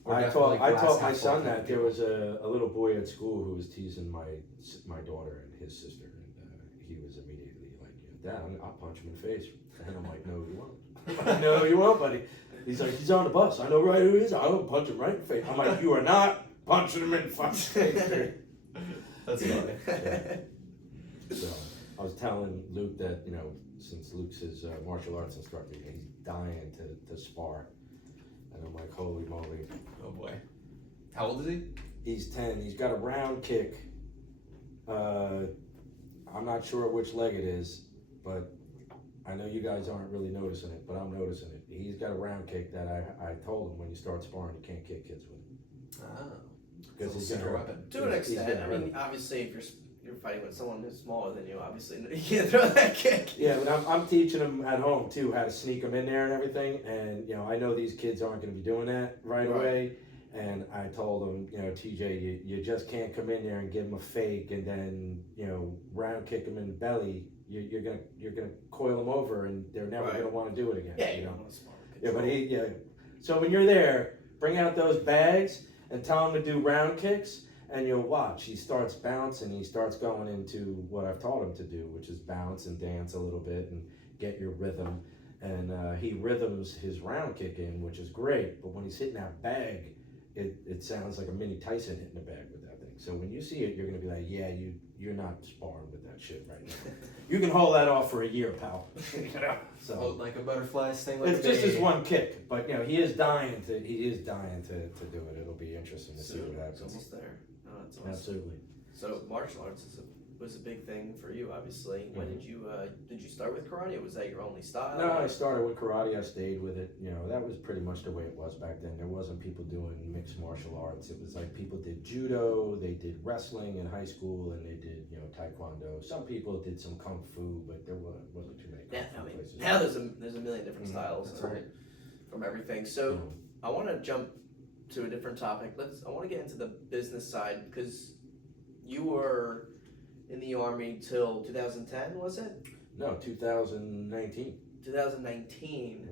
I taught my son that there was a little boy at school who was teasing my daughter and his sister, and he was immediately like, Dad, I'll punch him in the face. And I'm like, no, you won't. No, you won't, buddy. He's like, he's on the bus. I know right who he is. I'll punch him right in the face. I'm like, you are not punching him in the fucking face. That's funny. Yeah. So I was telling Luke that, since Luke's his martial arts instructor, he's dying to spar. And I'm like, holy moly. Oh boy. How old is he? He's 10. He's got a round kick. I'm not sure which leg it is, but I know you guys aren't really noticing it, but I'm noticing it. He's got a round kick that I told him when you start sparring, you can't kick kids with it. Oh. Because he's a weapon. To an extent. I mean, obviously, if you're fighting with someone who's smaller than you, obviously you can't throw that kick. Yeah, but I'm teaching them at home too how to sneak them in there and everything. And I know these kids aren't going to be doing that right away. And I told them, TJ, you just can't come in there and give them a fake and then round kick them in the belly. You're gonna coil them over and they're never gonna want to do it again. Yeah, you don't want to spar. Yeah, but So when you're there, bring out those bags and tell him to do round kicks. And you'll watch. He starts bouncing. He starts going into what I've taught him to do, which is bounce and dance a little bit and get your rhythm. And he rhythms his round kick in, which is great. But when he's hitting that bag, it sounds like a mini Tyson hitting the bag with that thing. So when you see it, you're going to be like, yeah, you're not sparring with that shit right now. You can hold that off for a year, pal. So Hold like a butterfly sting. Like it's just his one kick, but he is dying to do it. It'll be interesting to see what happens. It's almost there. No, that's awesome. Absolutely. So martial arts was a big thing for you, obviously. When did you start with karate, or was that your only style? No, I started with karate. I stayed with it. That was pretty much the way it was back then. There wasn't people doing mixed martial arts. It was like people did judo, they did wrestling in high school, and they did taekwondo. Some people did some kung fu, but there wasn't too many kung fu places. Now there's a million different styles. That's right. From everything. So I want to jump to a different topic. I want to get into the business side, because you were in the Army till 2010, was it? No, 2019. 2019.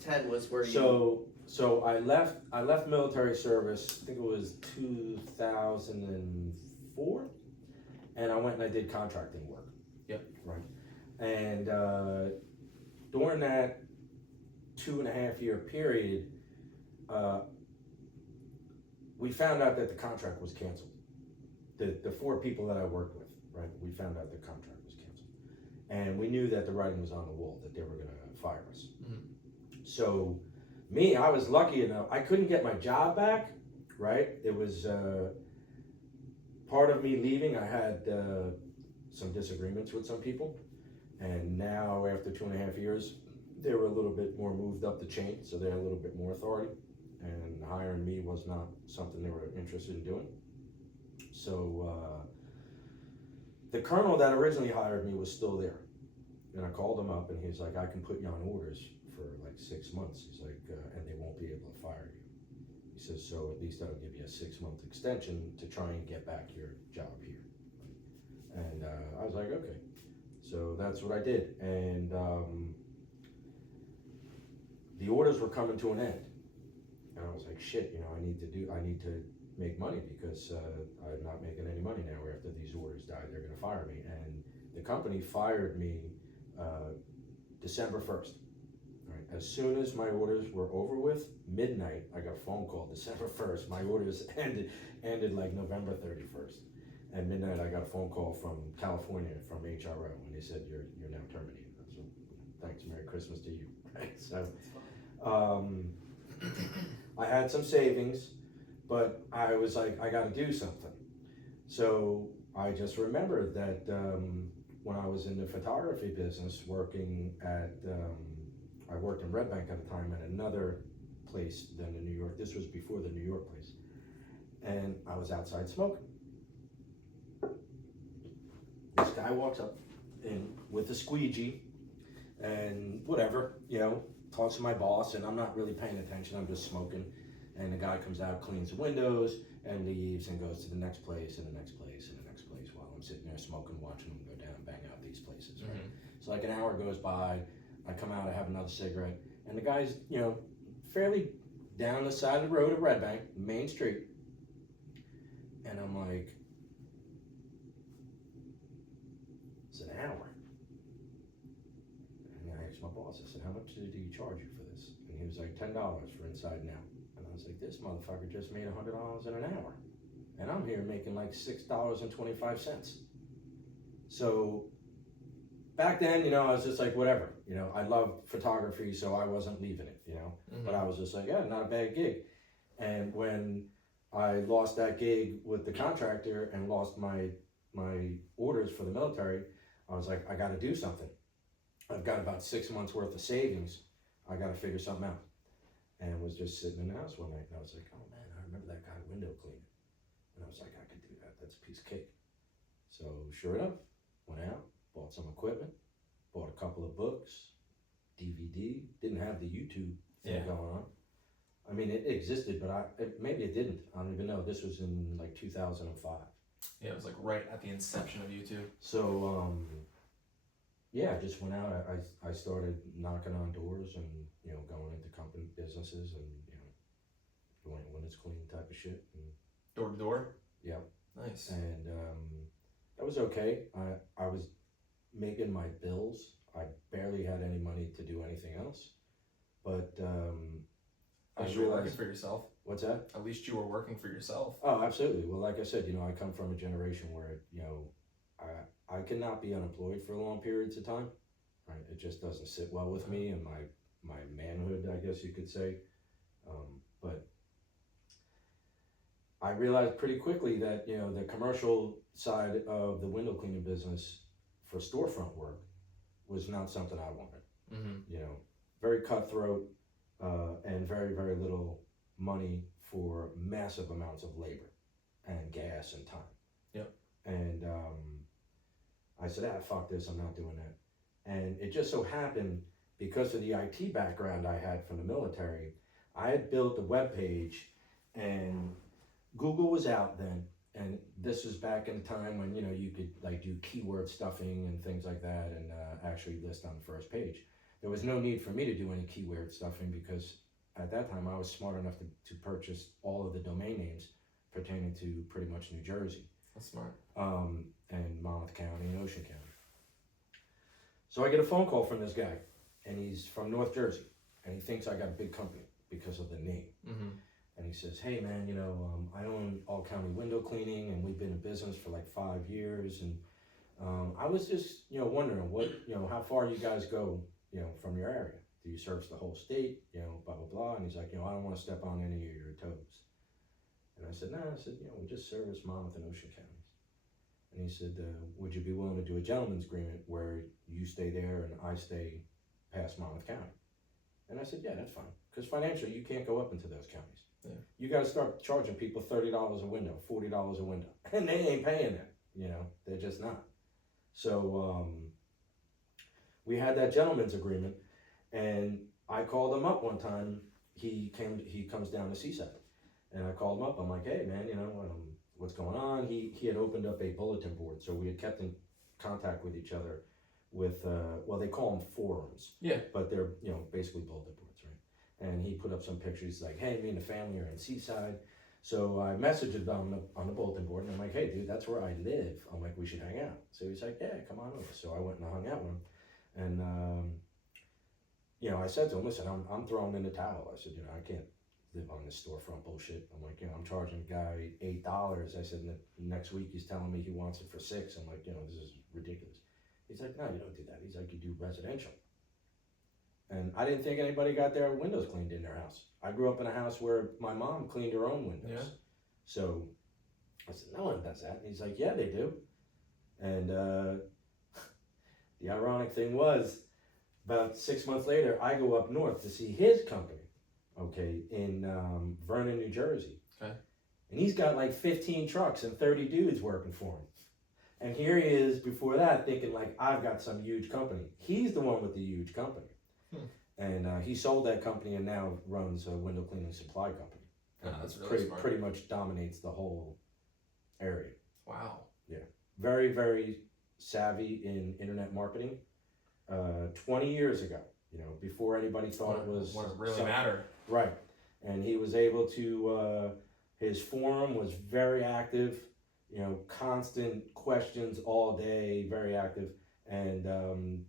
10 was where you. So I left military service. I think it was 2004, and I went and I did contracting work. Yep. Right. And during that 2.5 year period, we found out that the contract was canceled. The 4 people that I worked with, right, we found out the contract was canceled. And we knew that the writing was on the wall, that they were going to fire us. Mm-hmm. So I was lucky enough, I couldn't get my job back, right? It was part of me leaving. I had some disagreements with some people. And now, after 2.5 years, they were a little bit more moved up the chain, so they had a little bit more authority. And hiring me was not something they were interested in doing. So the colonel that originally hired me was still there. And I called him up and he's like, I can put you on orders for like 6 months. He's like, and they won't be able to fire you. He says, so at least I'll give you a 6-month extension to try and get back your job here. And I was like, okay. So that's what I did. And the orders were coming to an end. And I was like, shit, I need to make money, because I'm not making any money now after these orders die. They're going to fire me. And the company fired me December 1st. Right. As soon as my orders were over with, midnight, I got a phone call December 1st. My orders ended like November 31st. And midnight, I got a phone call from California, from HRO, and they said, you're now terminated. So thanks, Merry Christmas to you. Right. So I had some savings, but I was like, I got to do something. So I just remembered that when I was in the photography business, working at, I worked in Red Bank at the time at another place than the New York. This was before the New York place. And I was outside smoking. This guy walks up with a squeegee and whatever, talks to my boss, and I'm not really paying attention. I'm just smoking. And the guy comes out, cleans the windows, and leaves and goes to the next place and the next place and the next place while I'm sitting there smoking, watching him go down, bang out these places. Right? So like an hour goes by, I come out, I have another cigarette, and the guy's, you know, fairly down the side of the road of Red Bank, Main Street. And I'm like, it's an hour. And I asked my boss, I said, how much did he charge you for this? And he was like, $10 for inside and out. And I was like, this motherfucker just made $100 in an hour. And I'm here making like $6.25. So back then, you know, I was just like, whatever. You know, I love photography, so I wasn't leaving it, you know. Mm-hmm. But I was just like, yeah, not a bad gig. And when I lost that gig with the contractor and lost my orders for the military, I was like, I got to do something. I've got about 6 months worth of savings. I got to figure something out. And was just sitting in the house one night, and I was like, oh man, I remember that guy window cleaning. And I was like, I could do that. That's a piece of cake. So sure enough, went out, bought some equipment, bought a couple of books, DVD. Didn't have the YouTube thing going on. I mean, it existed, but maybe it didn't. I don't even know. This was in like 2005. Yeah, it was like right at the inception of YouTube. So, yeah, I just went out. I started knocking on doors and, you know, going into company businesses and, you know, doing when it's clean type of shit. And, door to door? Yeah. Nice. And that was okay. I was making my bills. I barely had any money to do anything else. But at least you were working for yourself. What's that? At least you were working for yourself. Oh, absolutely. Well, like I said, you know, I come from a generation where, you know, I cannot be unemployed for long periods of time. Right? It just doesn't sit well with me and my manhood, I guess you could say. But I realized pretty quickly that, you know, the commercial side of the window cleaning business for storefront work was not something I wanted. Mm-hmm. You know, very cutthroat and very, very little money for massive amounts of labor and gas and time. Yep. And I said, fuck this, I'm not doing that. And it just so happened, because of the IT background I had from the military, I had built a web page, and Google was out then, and this was back in the time when, you know, you could like do keyword stuffing and things like that and actually list on the first page. There was no need for me to do any keyword stuffing because at that time I was smart enough to purchase all of the domain names pertaining to pretty much New Jersey. That's smart. And Monmouth County and Ocean County. So I get a phone call from this guy, and he's from North Jersey, and he thinks I got a big company because of the name. Mm-hmm. And he says, hey man, you know, I own All County Window Cleaning, and we've been in business for like 5 years, and I was just, you know, wondering what, you know, how far you guys go, you know, from your area. Do you service the whole state, you know, blah, blah, blah. And he's like, you know, I don't want to step on any of your toes. And I said, no, you know, we just service Monmouth and Ocean counties. And he said, would you be willing to do a gentleman's agreement where you stay there and I stay past Monmouth County? And I said, yeah, that's fine. Because financially, you can't go up into those counties. Yeah. You got to start charging people $30 a window, $40 a window. And they ain't paying that, you know, they're just not. So we had that gentleman's agreement, and I called him up one time. He comes down to Seaside, and I called him up. I'm like, hey man, you know, what's going on? He had opened up a bulletin board, so we had kept in contact with each other with, well, they call them forums. Yeah. But they're, you know, basically bulletin boards, right? And he put up some pictures like, hey, me and the family are in Seaside. So I messaged him on the bulletin board, and I'm like, hey, dude, that's where I live. I'm like, we should hang out. So he's like, yeah, come on over. So I went and hung out with him. And, you know, I said to him, listen, I'm throwing in the towel. I said, you know, I can't live on this storefront bullshit. I'm like, you know, I'm charging a guy $8. I said, next week he's telling me he wants it for $6. I'm like, you know, this is ridiculous. He's like, no, you don't do that. He's like, you do residential. And I didn't think anybody got their windows cleaned in their house. I grew up in a house where my mom cleaned her own windows. Yeah. So I said, no one does that. And he's like, yeah, they do. And the ironic thing was, about 6 months later, I go up north to see his company, okay, in Vernon, New Jersey. Okay. And he's got like 15 trucks and 30 dudes working for him. And here he is before that thinking like, I've got some huge company. He's the one with the huge company. And he sold that company and now runs a window cleaning supply company. That's really smart. Pretty much dominates the whole area. Wow. Yeah. Very, very savvy in internet marketing. 20 years ago, You know, before anybody thought it was what it really something. mattered. Right. And he was able to, his forum was very active, you know, constant questions all day, very active. And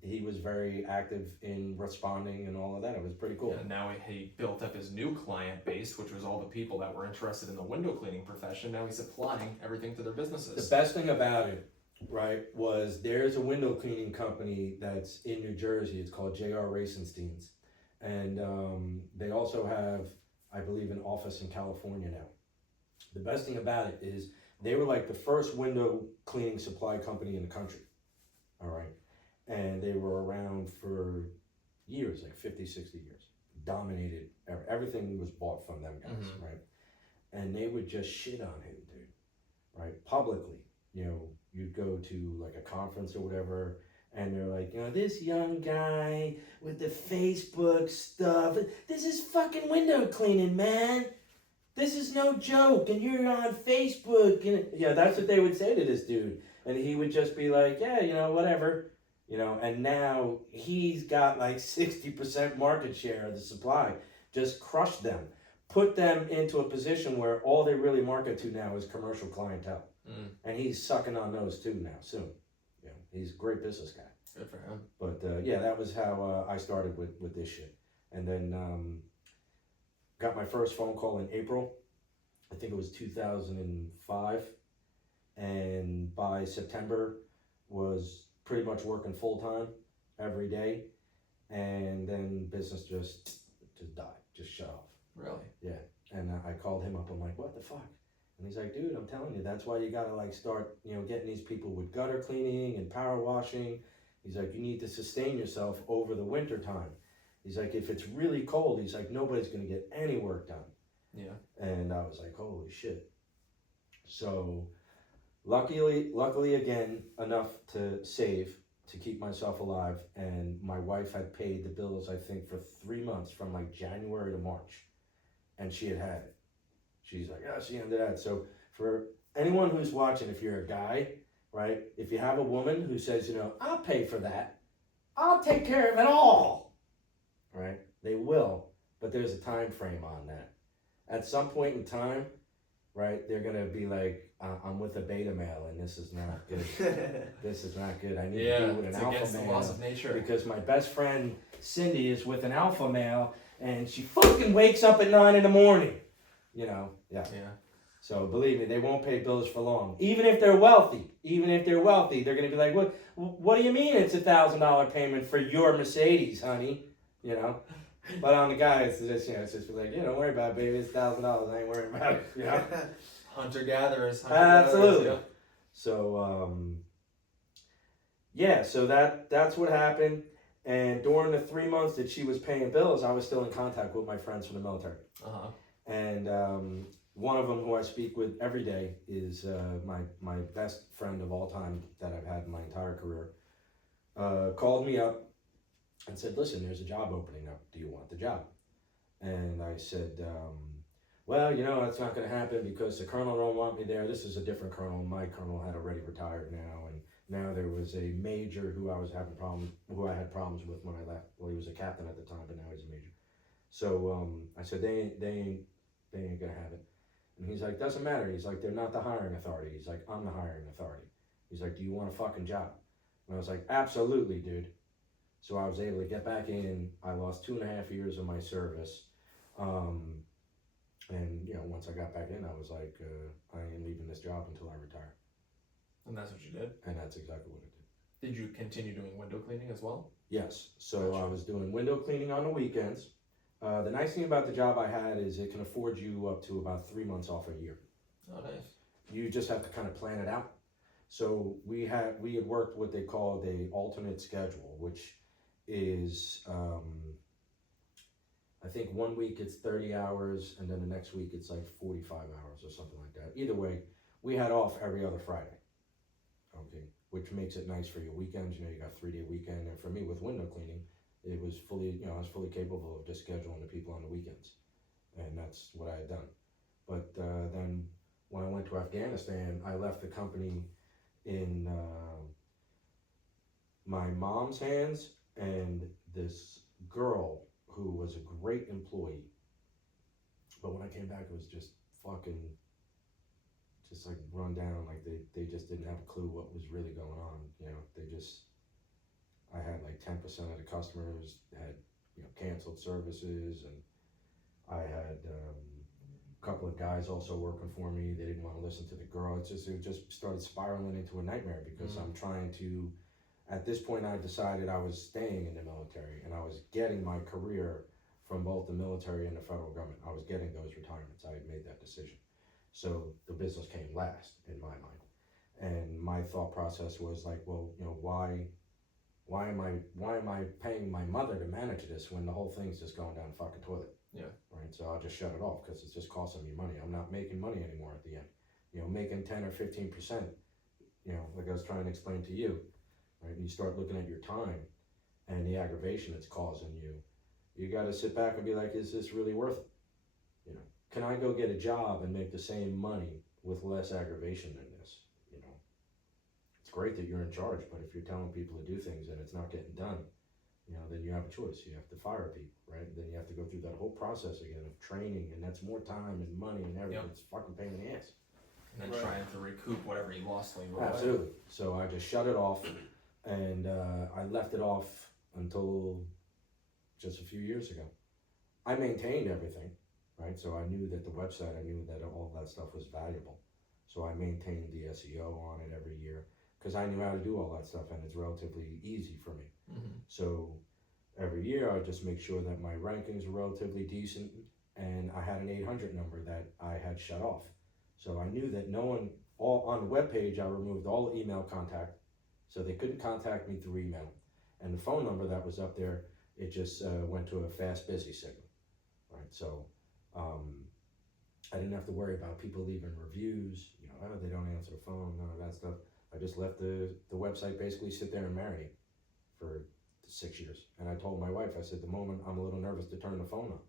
he was very active in responding and all of that. It was pretty cool. And now he built up his new client base, which was all the people that were interested in the window cleaning profession. Now he's applying everything to their businesses. The best thing about it, right, was there's a window cleaning company that's in New Jersey. It's called J.R. Racenstein's. And they also have, I believe, an office in California now. The best thing about it is they were like the first window cleaning supply company in the country. All right. And they were around for years, like 50, 60 years. Dominated. Everything was bought from them guys, right? And they would just shit on him, dude. Right? Publicly. You know, you'd go to like a conference or whatever, and they're like, you know, this young guy with the Facebook stuff, this is fucking window cleaning, man. This is no joke, and you're on Facebook. And yeah, that's what they would say to this dude. And he would just be like, yeah, you know, whatever. You know, and now he's got like 60% market share of the supply. Just crushed them. Put them into a position where all they really market to now is commercial clientele. And he's sucking on those too now, soon. You know, he's a great business guy. Good for him. But yeah, that was how I started with this shit. And then got my first phone call in April. I think it was 2005. And by September was pretty much working full time every day. And then business just died, just shut off. Really? Yeah. And I called him up. I'm like, what the fuck? And he's like, dude, I'm telling you, that's why you gotta like start, you know, getting these people with gutter cleaning and power washing. He's like, you need to sustain yourself over the winter time. He's like, if it's really cold, he's like, nobody's gonna get any work done. Yeah. And I was like, holy shit. So luckily again, enough to save to keep myself alive. And my wife had paid the bills, I think, for 3 months from like January to March. And she had it. She's like, yeah, she ended that. So for anyone who's watching, if you're a guy, right, if you have a woman who says, you know, I'll pay for that, I'll take care of it all, right, they will, but there's a time frame on that. At some point in time, right, they're going to be like, I'm with a beta male and this is not good. This is not good. I need to be with an alpha against male. The laws of nature. Because my best friend Cindy is with an alpha male and she fucking wakes up at 9 a.m. You know, yeah. So believe me, they won't pay bills for long. Even if they're wealthy, they're gonna be like, what do you mean it's $1,000 payment for your Mercedes, honey? You know. But on the guy, it's just, you know, it's just like, don't worry about it, baby. It's $1,000. I ain't worried about it. You know. Hunter-gatherers. Absolutely. Yeah. So yeah, so that's what happened. And during the 3 months that she was paying bills, I was still in contact with my friends from the military. And one of them who I speak with every day is my best friend of all time that I've had in my entire career. Called me up and said, listen, there's a job opening up. Do you want the job? And I said, well, you know, that's not going to happen because the colonel don't want me there. This is a different colonel. My colonel had already retired now. And now there was a major who I had problems with when I left. Well, he was a captain at the time, but now he's a major. So I said, they ain't gonna have it. And he's like, doesn't matter. He's like, they're not the hiring authority. He's like, I'm the hiring authority. He's like, do you want a fucking job? And I was like, absolutely, dude. So I was able to get back in. I lost 2.5 years of my service. And, you know, once I got back in, I was like, I ain't leaving this job until I retire. And that's what you did? And that's exactly what I did. Did you continue doing window cleaning as well? Yes. So I was doing window cleaning on the weekends. The nice thing about the job I had is it can afford you up to about 3 months off a year. Oh, nice. You just have to kind of plan it out. So we had worked what they called a alternate schedule, which is, I think 1 week it's 30 hours and then the next week it's like 45 hours or something like that. Either way, we had off every other Friday. Okay, which makes it nice for your weekends. You know, you got 3-day weekend. And for me with window cleaning, it was fully, you know, I was fully capable of just scheduling the people on the weekends. And that's what I had done. But then when I went to Afghanistan, I left the company in my mom's hands and this girl who was a great employee, but when I came back, it was just fucking, just like run down, like they just didn't have a clue what was really going on, you know, I had like 10% of the customers had, you know, canceled services, and I had a couple of guys also working for me. They didn't want to listen to the girl. It just started spiraling into a nightmare because I'm trying to, at this point I decided I was staying in the military and I was getting my career from both the military and the federal government. I was getting those retirements. I had made that decision. So the business came last in my mind. And my thought process was like, well, you know, why am I paying my mother to manage this when the whole thing's just going down the fucking toilet? Yeah. Right. So I'll just shut it off because it's just costing me money. I'm not making money anymore at the end. You know, making 10 or 15%, you know, like I was trying to explain to you, right? And you start looking at your time and the aggravation it's causing you. You got to sit back and be like, is this really worth it? You know, can I go get a job and make the same money with less aggravation than this? You know, it's great that you're in charge, but if you're telling people to do things and it's not getting done, you know, then you have a choice. You have to fire people, right? Then you have to go through that whole process again of training, and that's more time and money and everything. Yep. It's a fucking pain in the ass. And then trying to recoup whatever you lost when you were Absolutely. Away. So I just shut it off, and I left it off until just a few years ago. I maintained everything, right? So I knew that the website, I knew that all that stuff was valuable. So I maintained the SEO on it every year because I knew how to do all that stuff, and it's relatively easy for me. So every year I just make sure that my rankings were relatively decent, and I had an 800 number that I had shut off. So I knew that no one, on the webpage I removed all the email contact, so they couldn't contact me through email. And the phone number that was up there, it just went to a fast busy signal, right? So I didn't have to worry about people leaving reviews, you know, oh, they don't answer the phone, none of that stuff. I just let the website basically sit there and marinate for 6 years. And I told my wife, I said, the moment I'm a little nervous to turn the phone on,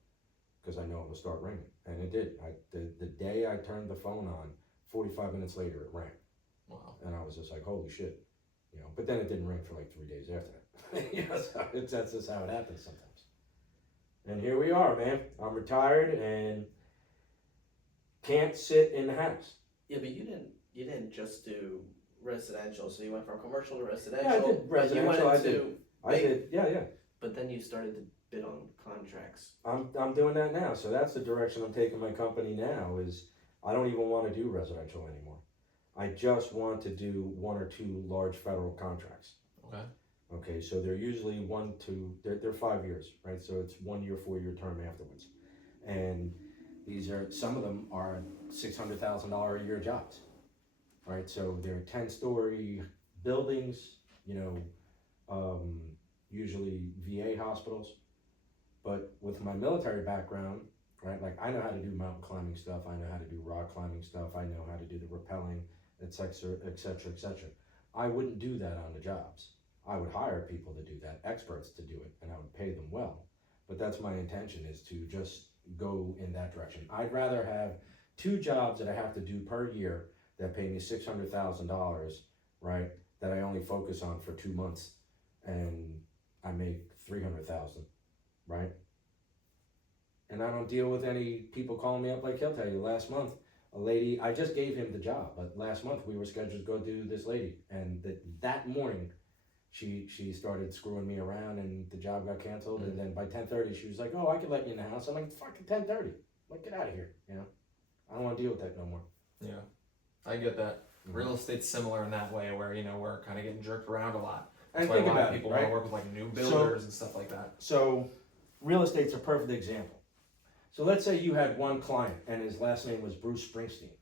because I know it will start ringing. And it did. The day I turned the phone on, 45 minutes later, it rang. Wow. And I was just like, holy shit. You know, but then it didn't ring for like 3 days after that. You know, so that's just how it happens sometimes. And here we are, man. I'm retired and can't sit in the house. Yeah, but you didn't just do residential, so you went from commercial to residential. Yeah, I did residential. I did. Yeah. But then you started to bid on contracts. I'm doing that now. So that's the direction I'm taking my company now. Is I don't even want to do residential anymore. I just want to do 1 or 2 large federal contracts. Okay. So they're usually they're 5 years, right? So it's 1 year, 4 year term afterwards, and some of them are $600,000 a year jobs. Right, so they're 10-story buildings, you know, usually VA hospitals. But with my military background, right, like I know how to do mountain climbing stuff, I know how to do rock climbing stuff, I know how to do the rappelling, etc., etc., etc. I wouldn't do that on the jobs. I would hire people to do that, experts to do it, and I would pay them well. But that's my intention, is to just go in that direction. I'd rather have 2 jobs that I have to do per year that pay me $600,000, right? That I only focus on for 2 months, and I make $300,000, right? And I don't deal with any people calling me up like he'll tell you. Last month, a lady, I just gave him the job, but last month we were scheduled to go do this lady, and that morning, she started screwing me around, and the job got canceled. And then by 10:30, she was like, "Oh, I can let you in the house." I'm like, "Fucking 10:30, like get out of here," you know? I don't want to deal with that no more. Yeah. I get that. Real estate's similar in that way, where, you know, we're kind of getting jerked around a lot. That's and why think a lot about of people it, right? want to work with like new builders and stuff like that. So real estate's a perfect example. So let's say you had one client and his last name was Bruce Springsteen,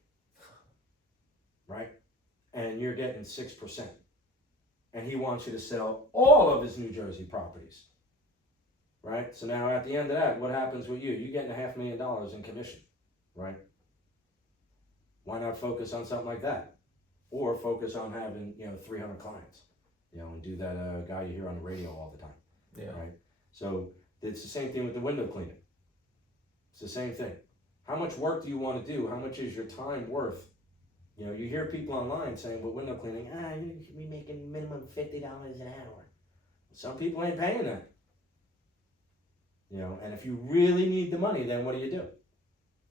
right? And you're getting 6%. And he wants you to sell all of his New Jersey properties, right? So now at the end of that, what happens with you? You're getting $500,000 in commission, right? Why not focus on something like that? Or focus on having, 300 clients, and do that guy you hear on the radio all the time. Yeah. Right? So it's the same thing with the window cleaning. It's the same thing. How much work do you want to do? How much is your time worth? You hear people online saying, with window cleaning, you should be making minimum $50 an hour. Some people ain't paying that. you know, and if you really need the money, then what do?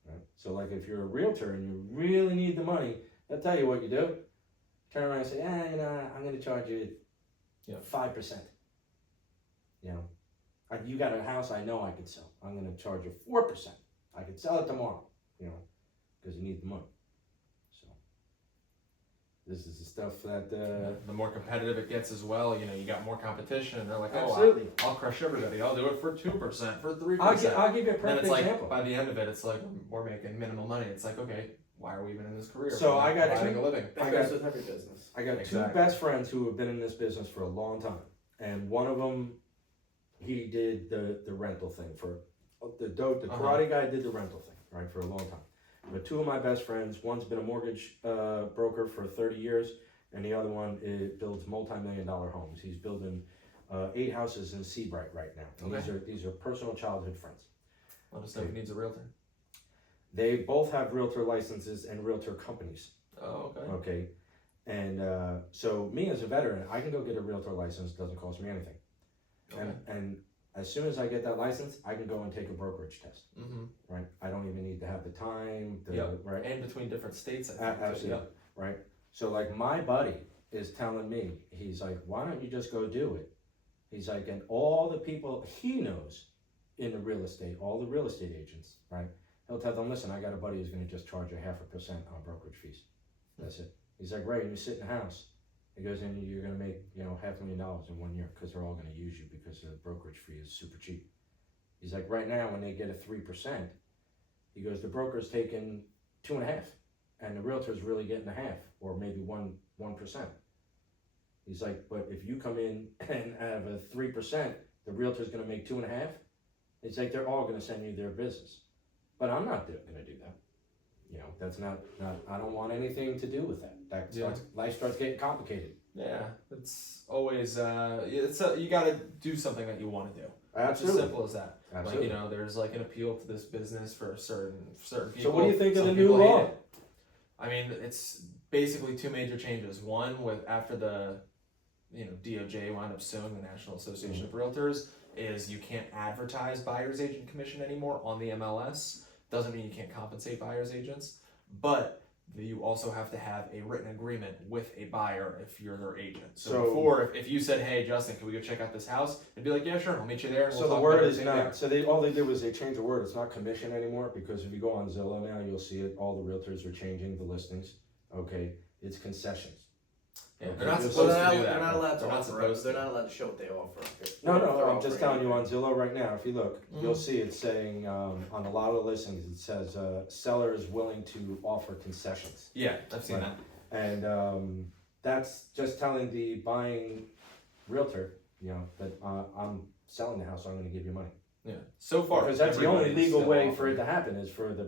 Right? So like if you're a realtor and you really need the money, they'll tell you what you do. Turn around and say, you know, I'm going to charge you 5%. You know, you got a house I know I could sell. I'm going to charge you 4%. I could sell it tomorrow, you know, because you need the money. So this is the stuff that... the more competitive it gets as well, you know, you got more competition, and they're like, Absolutely. I'll crush everybody. I'll do it for 2%, for 3%. I'll give you a And perfect it's like, example. by the end of it, it's like, we're making minimal money. It's like, okay, why are we even in this career? So I got providing two- a living. That goes with every business. I got Exactly. two best friends who have been in this business for a long time, and one of them, he did the rental thing for the karate guy did the rental thing, right, for a long time. But two of my best friends, one's been a mortgage broker for 30 years, and the other one builds multi-million-dollar homes. He's building 8 houses in Seabright right now. And these are personal childhood friends. Let us know who needs a realtor. They both have realtor licenses and realtor companies. Oh, okay. Okay, and so me as a veteran, I can go get a realtor license. Doesn't cost me anything. Okay. And as soon as I get that license, I can go and take a brokerage test. Mm-hmm. Right, I don't even need to have the time. Right, And between different states, I think. absolutely. Yep. Right. So like my buddy is telling me, he's like, why don't you just go do it? He's like, and all the people he knows in the real estate, all the real estate agents, right? He'll tell them, listen, I got a buddy who's going to just charge you 0.5% on brokerage fees. That's it. He's like, Ray, you sit in the house. He goes, and you're going to make, you know, $500,000 in 1 year because they're all going to use you because the brokerage fee is super cheap. He's like, right now when they get a 3%, he goes, the broker's taking 2.5%, and the realtor's really getting 0.5% or maybe 1%. He's like, but if you come in and have a 3%, the realtor's going to make 2.5%. It's like they're all going to send you their business. But I'm not going to do that. You know, that's not. I don't want anything to do with that. Life starts getting complicated. Yeah, it's always you got to do something that you want to do. Absolutely. It's as simple as that. Absolutely. Like, you know, there's like an appeal to this business for certain people. So what do you think of Some the new people hate law? it. I mean, it's basically 2 major changes. One, with after the DOJ wound up suing the National Association of Realtors, is you can't advertise buyer's agent commission anymore on the MLS. Doesn't mean you can't compensate buyer's agents, but you also have to have a written agreement with a buyer if you're their agent. So before, if you said, hey, Justin, can we go check out this house? They'd be like, yeah, sure, I'll meet you there. And So the word is not, so all they did was they changed the word. It's not commission anymore, because if you go on Zillow now, you'll see it. All the realtors are changing the listings. Okay, it's concessions. Yeah, Okay. they're not So supposed they're not, to do that. they're not allowed to They're not offer. supposed They're to. not allowed to show what they offer. No, They're I'm just telling you on Zillow right now. If you look, you'll Mhm. see it saying on a lot of the listings, it says seller is willing to offer concessions. Yeah, I've seen Right. that. And that's just telling the buying realtor, that I'm selling the house, so I'm going to give you money. Yeah. So far, Because that's the only everybody's legal still way for offering. it to happen, is for the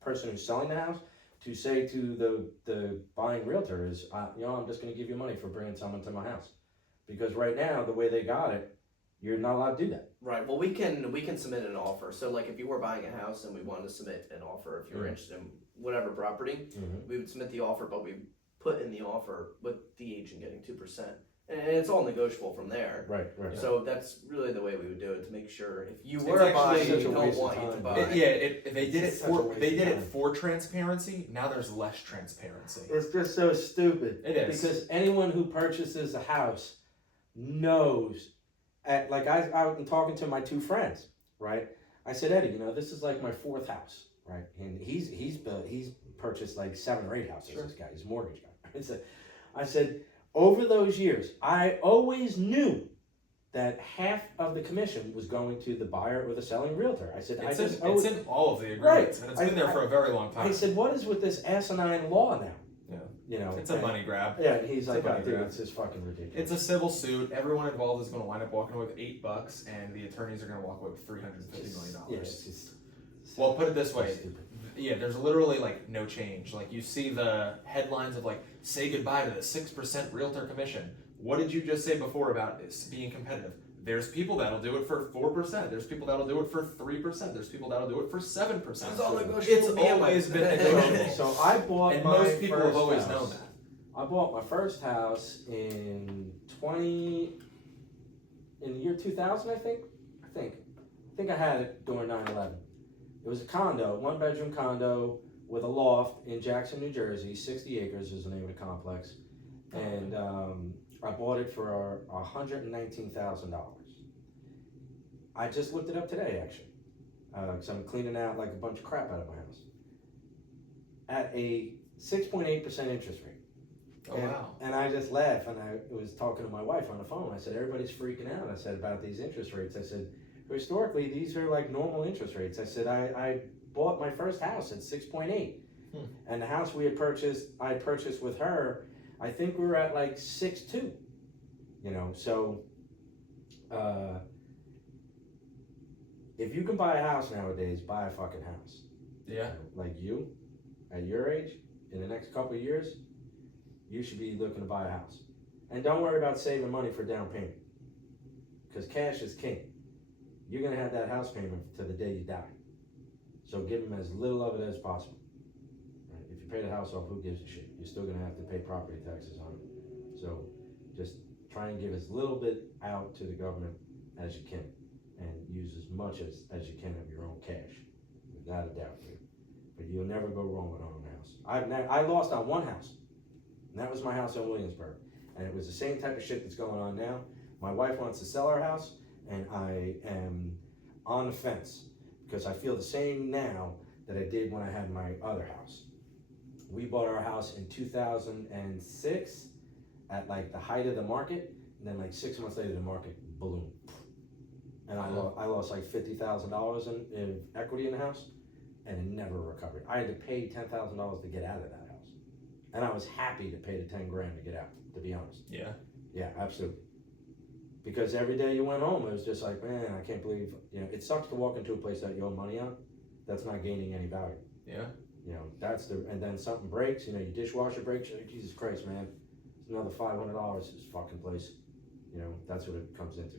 person who's selling the house to say to the buying realtor is, I'm just going to give you money for bringing someone to my house. Because right now, the way they got it, you're not allowed to do that. Right. Well, we can submit an offer. So, like, if you were buying a house and we wanted to submit an offer, if you were interested in whatever property, we would submit the offer, but we put in the offer with the agent getting 2%, and it's all negotiable from there. Right. So that's really the way we would do it, to make sure if you It's were actually buying, such we a don't waste of want you to time. buy. If they did it It's such a waste of time. for transparency, now there's less transparency. It's just so stupid. It is. Because anyone who purchases a house knows, I'm talking to my 2 friends, right? I said, Eddie, this is like my 4th house, right? And he's purchased like 7 or 8 houses. Sure. This guy, he's a mortgage guy. I said, over those years, I always knew that half of the commission was going to the buyer or the selling realtor. I said, It's in all of the agreements, and it's been there for a very long time. I said, what is with this asinine law now? Yeah. It's a money grab. Yeah, and he's It's like, a money dude, grab. it's just fucking ridiculous. It's a civil suit. Everyone involved is going to wind up walking away with $8, and the attorneys are going to walk away with $350 million. Yeah, it's just, Well, put it this way. stupid. Yeah, there's literally like no change. Like, you see the headlines of like, say goodbye to the 6% realtor commission. What did you just say before about this being competitive? There's people that'll do it for 4%. There's people that'll do it for 3%. There's people that'll do it for 7%. It's all negotiable. It's always been negotiable. So I bought And my most people first have always house. known that. I bought my first house in the year 2000, I think. think I had it during 9/11. It was a condo, 1-bedroom condo with a loft in Jackson, New Jersey. 60 acres is the name of the complex. And I bought it for $119,000. I just looked it up today, actually, because I'm cleaning out like a bunch of crap out of my house. At a 6.8% interest rate. Oh, wow. And I just laughed, and I was talking to my wife on the phone. I said, everybody's freaking out. I said, about these interest rates. I said, historically, these are like normal interest rates. I said, I bought my first house at 6.8. And the house I purchased with her, I think we were at like 6.2. You know, so if you can buy a house nowadays, buy a fucking house. Yeah. Like you, at your age, in the next couple of years, you should be looking to buy a house. And don't worry about saving money for down payment, because cash is king. You're going to have that house payment to the day you die. So give them as little of it as possible. Right? If you pay the house off, who gives a shit? You're still going to have to pay property taxes on it. So just try and give as little bit out to the government as you can, and use as much as you can of your own cash, without a doubt. But you'll never go wrong with owning a house. I lost on one house, and that was my house in Williamsburg. And it was the same type of shit that's going on now. My wife wants to sell our house, and I am on the fence, because I feel the same now that I did when I had my other house. We bought our house in 2006 at like the height of the market, and then like 6 months later the market ballooned. And I lost like $50,000 in equity in the house, and it never recovered. I had to pay $10,000 to get out of that house. And I was happy to pay the 10 grand to get out, to be honest. Yeah. Yeah, absolutely. Because every day you went home, it was just like, man, I can't believe, you know, it sucks to walk into a place that you owe money on, that's not gaining any value. Yeah. You know, and then something breaks, you know, your dishwasher breaks, you're like, Jesus Christ, man, it's another $500 this fucking place. You know, that's what it comes into.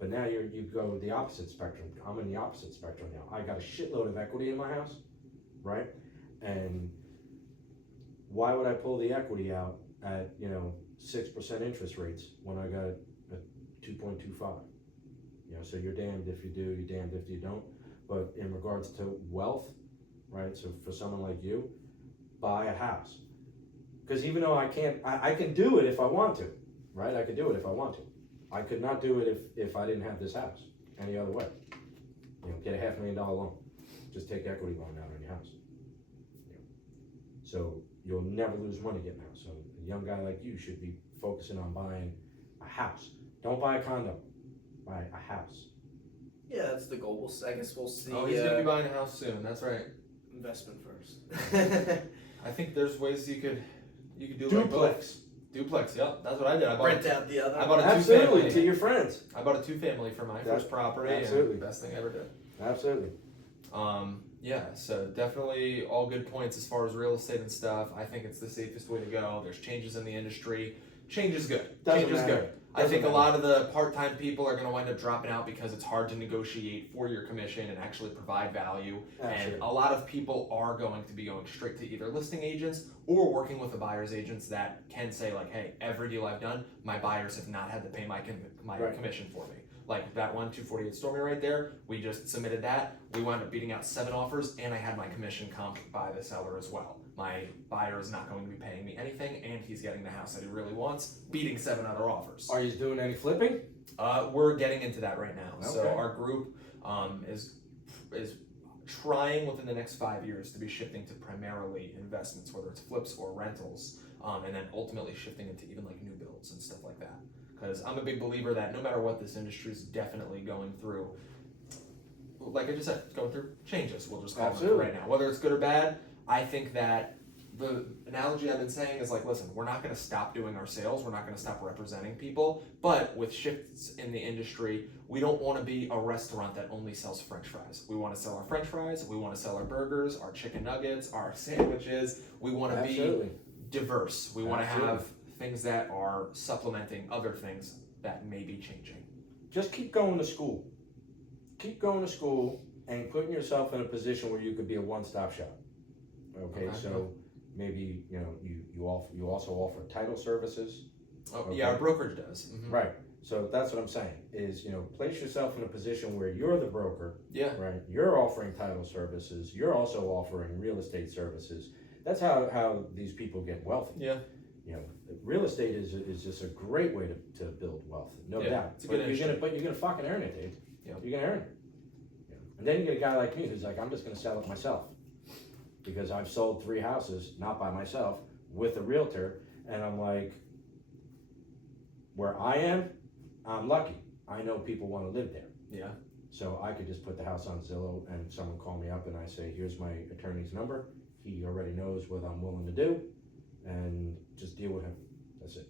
But now you go the opposite spectrum. I'm in the opposite spectrum now. I got a shitload of equity in my house, right? And why would I pull the equity out at, you know, 6% interest rates when I got a 2.25? You know, so you're damned if you do, you're damned if you don't. But in regards to wealth, right? So for someone like you, buy a house. Because even though I can do it if I want to, right? I could do it if I want to. I could not do it if I didn't have this house any other way. You know, get a $500,000 loan. Just take equity loan out on your house. You know. So you'll never lose money getting a house. So a young guy like you should be focusing on buying a house. Don't buy a condo. Buy a house. Yeah, that's the goal. I guess we'll see. Oh, he's gonna be buying a house soon. That's right. Investment first. I think there's ways you could do Duplex. Duplex, yep. That's what I did. Rent out the other. I bought a Absolutely, two-family. to your friends. I bought a 2-family for my first property. Absolutely. And best thing I ever did. Absolutely. Yeah, so definitely all good points as far as real estate and stuff. I think it's the safest way to go. There's changes in the industry. Change is good. Change is good. I think a lot of the part-time people are going to wind up dropping out because it's hard to negotiate for your commission and actually provide value. Absolutely. And a lot of people are going to be going straight to either listing agents or working with the buyer's agents that can say like, hey, every deal I've done, my buyers have not had to pay my commission for me. Like that one 248 Stormy right there, we just submitted that. We wound up beating out 7 offers, and I had my commission comped by the seller as well. My buyer is not going to be paying me anything, and he's getting the house that he really wants, beating 7 other offers. Are you doing any flipping? We're getting into that right now. Okay. So our group is trying within the next 5 years to be shifting to primarily investments, whether it's flips or rentals, and then ultimately shifting into even like new builds and stuff like that. Because I'm a big believer that no matter what, this industry is definitely going through, like I just said, going through changes. We'll just call it right now. Whether it's good or bad, I think that the analogy I've been saying is like, listen, we're not going to stop doing our sales. We're not going to stop representing people. But with shifts in the industry, we don't want to be a restaurant that only sells French fries. We want to sell our French fries. We want to sell our burgers, our chicken nuggets, our sandwiches. We want to be diverse. We want to have things that are supplementing other things that may be changing. Just keep going to school. Keep going to school and putting yourself in a position where you could be a one-stop shop. Okay. So maybe you also offer title services. Oh, okay. Yeah, our brokerage does. Mm-hmm. Right. So that's what I'm saying is, place yourself in a position where you're the broker, Yeah. right? You're offering title services. You're also offering real estate services. That's how these people get wealthy. Yeah. Real estate is just a great way to build wealth, no doubt. It's a good industry. But you're gonna fucking earn it, dude. Yeah. You're gonna earn it. And then you get a guy like me who's like, I'm just gonna sell it myself because I've sold 3 houses not by myself with a realtor, and I'm like, where I am, I'm lucky. I know people want to live there. Yeah. So I could just put the house on Zillow and someone call me up and I say, here's my attorney's number. He already knows what I'm willing to do and just deal with him. That's it.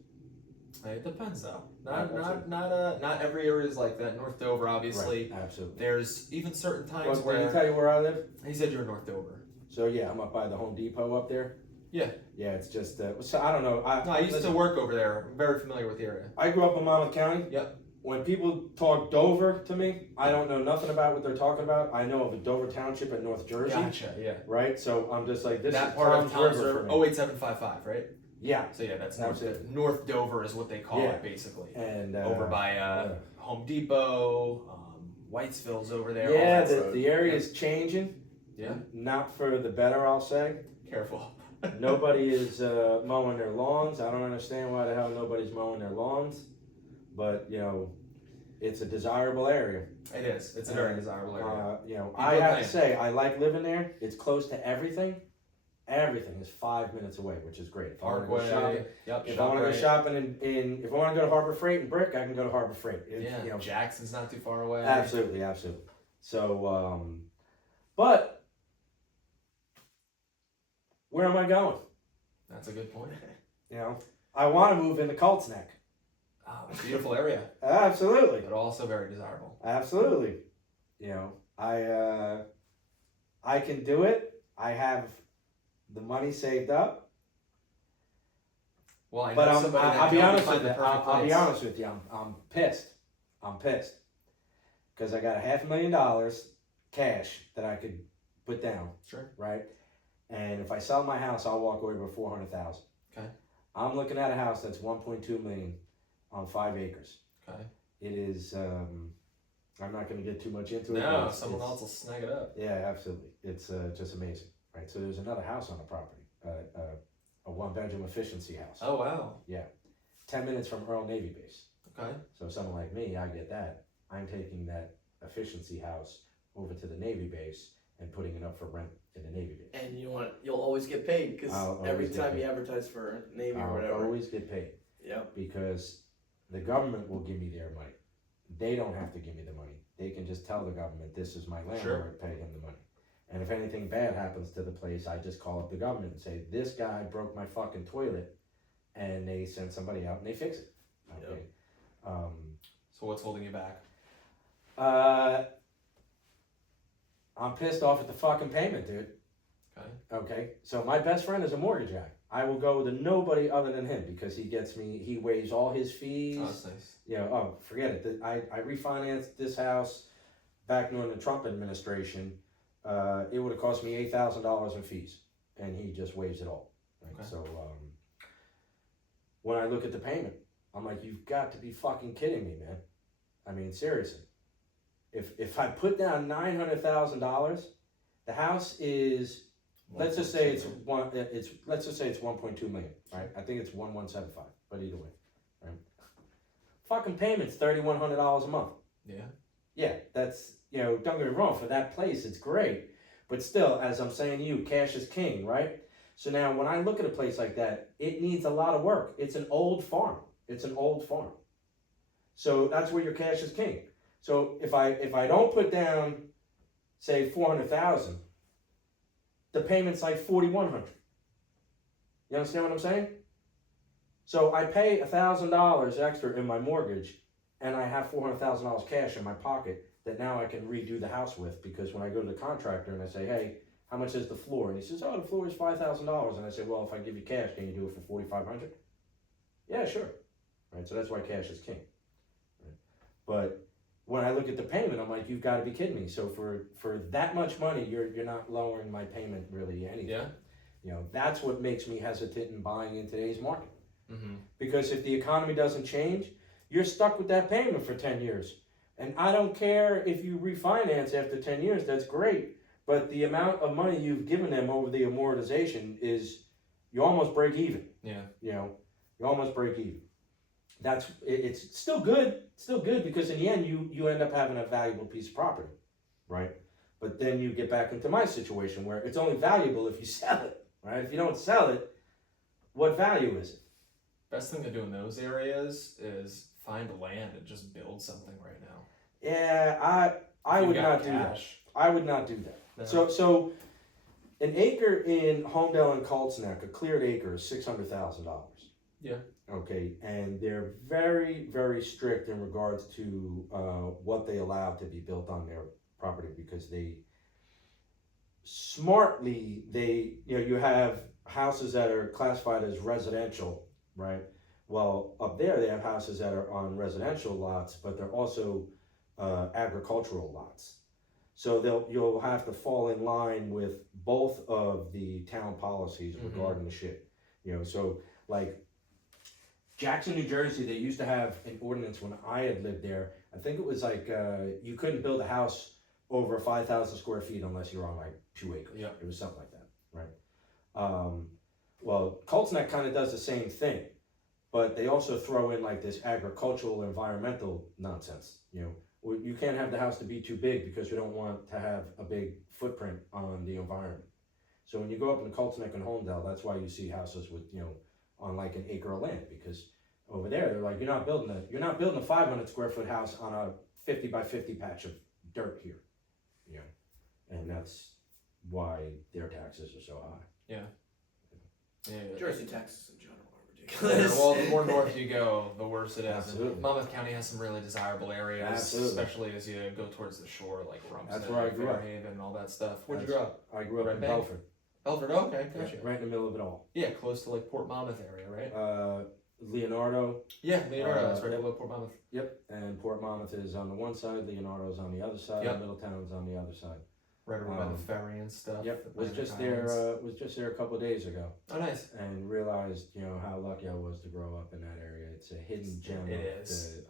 It depends though. Not every area is like that. North Dover, obviously. Right, absolutely. There's even certain times Well, where. Did he tell you where I live? He said you're in North Dover. So yeah, I'm up by the Home Depot up there. Yeah. Yeah, it's just, so I don't know. I used to work over there. I'm very familiar with the area. I grew up in Monmouth County. Yep. When people talk Dover to me, I don't know nothing about what they're talking about. I know of a Dover Township in North Jersey. Gotcha, yeah. Right? So I'm just like, this that is part Tom's of Tom's River River. for me. 08755, right? Yeah. So yeah, that's it. North Dover is what they call it, basically. And over by Home Depot, Whitesville's over there. Yeah, the area is changing. Yeah. Not for the better, I'll say. Careful. Nobody is mowing their lawns. I don't understand why the hell nobody's mowing their lawns. But, it's a desirable area. It is. It's a very desirable area. I have to say, I like living there. It's close to everything. Everything is 5 minutes away, which is great. Parkway. If I want to go shopping if I want to go to Harbor Freight and Brick, I can go to Harbor Freight. Jackson's not too far away. Absolutely. So, but where am I going? That's a good point. I want to move into Colts Neck. Oh, beautiful area. Absolutely. But also very desirable. Absolutely. I can do it. I have the money saved up. Well, I know but I'll be honest with you. I'll be honest with you. I'm pissed. I'm pissed because I got $500,000 cash that I could put down. Sure. Right. And if I sell my house, I'll walk away with $400,000. Okay. I'm looking at a house that's $1.2 million on 5 acres. Okay. It is. I'm not going to get too much into it. No, someone else will snag it up. Yeah, absolutely. It's just amazing, right? So there's another house on the property, a 1-bedroom efficiency house. Oh wow. Yeah, 10 minutes from Earl Navy Base. Okay. So someone like me, I get that. I'm taking that efficiency house over to the Navy Base and putting it up for rent in the Navy Base. And you'll always get paid because every time you advertise for Navy or whatever. I'll always get paid. Yep. Because the government will give me their money. They don't have to give me the money. They can just tell the government, this is my landlord, pay him the money. And if anything bad happens to the place, I just call up the government and say, this guy broke my fucking toilet, and they send somebody out and they fix it. Okay. Yep. So what's holding you back? I'm pissed off at the fucking payment, dude. Okay. Okay. So my best friend is a mortgage guy. I will go to nobody other than him because he waives all his fees. Oh, that's nice. Forget it. I refinanced this house back during the Trump administration. It would have cost me $8,000 in fees, and he just waives it all. Right? Okay. So when I look at the payment, I'm like, you've got to be fucking kidding me, man. I mean, seriously. If I put down $900,000, the house is. Let's just say it's 1.2 million, right? I think it's 1,175, but either way, right? Fucking payment's $3,100 a month. Yeah. Yeah, that's don't get me wrong. For that place, it's great, but still, as I'm saying to you, cash is king, right? So now, when I look at a place like that, it needs a lot of work. It's an old farm. So that's where your cash is king. So if I don't put down, say $400,000. The payment's like $4,100. You understand what I'm saying? So I pay $1,000 extra in my mortgage, and I have $400,000 cash in my pocket that now I can redo the house with. Because when I go to the contractor and I say, "Hey, how much is the floor?" and he says, "Oh, the floor is $5,000," and I say, "Well, if I give you cash, can you do it for $4,500?" Yeah, sure. Right. So that's why cash is king. Right? But when I look at the payment, I'm like, you've got to be kidding me. So for that much money, you're not lowering my payment really anything. Yeah. That's what makes me hesitant in buying in today's market. Mm-hmm. Because if the economy doesn't change, you're stuck with that payment for 10 years. And I don't care if you refinance after 10 years, that's great. But the amount of money you've given them over the amortization is, you almost break even. Yeah. You know, you almost break even. It's still good because in the end you end up having a valuable piece of property, right? But then you get back into my situation where it's only valuable if you sell it, right? If you don't sell it, what value is it? Best thing to do in those areas is find land and just build something right now. Yeah, I would not do that. I would not do that. No. So an acre in Homedale and Colts Neck, a cleared acre is $600,000. Yeah. Okay, and they're very, very strict in regards to what they allow to be built on their property, because you have houses that are classified as residential, right? Well, up there they have houses that are on residential lots, but they're also agricultural lots. So you'll have to fall in line with both of the town policies regarding the shit. You know, so like Jackson, New Jersey, they used to have an ordinance when I had lived there. I think it was like you couldn't build a house over 5,000 square feet unless you're on like 2 acres. Yeah. It was something like that, right? Well, Colts Neck kind of does the same thing, but they also throw in like this agricultural, environmental nonsense. You know, you can't have the house to be too big because we don't want to have a big footprint on the environment. So when you go up in Colts Neck and Homedale, that's why you see houses with, you know, on like an acre of land, because over there they're like, you're not building a 500 square foot house on a 50 by 50 patch of dirt here, you know, and that's why their taxes are so high. Yeah. Jersey taxes in general are Yeah, ridiculous. well, the more north you go, the worse it is. Absolutely. Monmouth County has some really desirable areas, Absolutely. especially as you go towards the shore, like Rumson, That's where I grew up. Fairhaven, and all that stuff. Where'd you grow up? I grew up Red in Bank? Belford. Belford. Oh, okay, gotcha. Right in the middle of it all. Yeah, close to like Port Monmouth area, right? Leonardo. Yeah, Leonardo. That's right above Port Monmouth. Yep, and Port Monmouth is on the one side, Leonardo's on the other side, Yep. Middletown's on the other side. Right over by the ferry and stuff. Yep, the was Atlantic just there. Islands. Was just there a couple of days ago, Oh, nice. and realized, you know, how lucky I was to grow up in that area. It's a hidden gem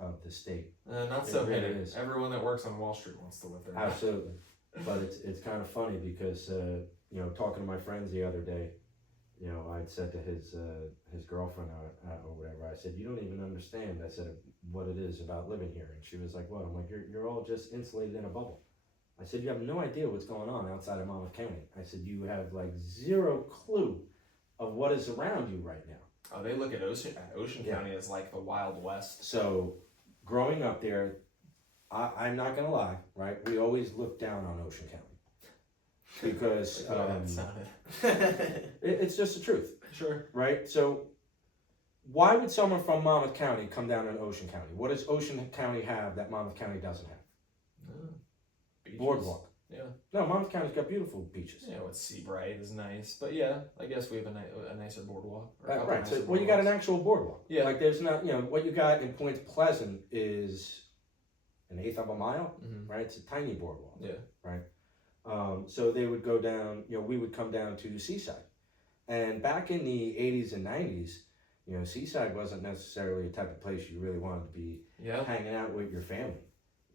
of the state. Not so It really hidden. is. Everyone that works on Wall Street wants to live there. Absolutely, but it's kind of funny because you know, talking to my friends the other day, you know, I'd said to his girlfriend or whatever, I said, you don't even understand. I said, what it is about living here, and she was like, what? I'm like, you're all just insulated in a bubble. I said, you have no idea what's going on outside of Monmouth County. I said, you have like zero clue of what is around you right now. Oh, they look at Ocean County as like the Wild West. So, growing up there, I'm not gonna lie, right? We always looked down on Ocean County because it's just the truth. Sure. Right? So, why would someone from Monmouth County come down in Ocean County? What does Ocean County have that Monmouth County doesn't have? Beaches. Boardwalk. Yeah. No, Monmouth County's got beautiful beaches. Yeah, what Seabright is nice, but yeah, I guess we have a nicer boardwalk. Right. So, well, you got an actual boardwalk. Yeah. Like, there's not, you know, what you got in Point Pleasant is an eighth of a mile, right? It's a tiny boardwalk. Yeah. Right. So they would go down, you know, we would come down to Seaside. And back in the 80s and 90s, you know, Seaside wasn't necessarily a type of place you really wanted to be hanging out with your family.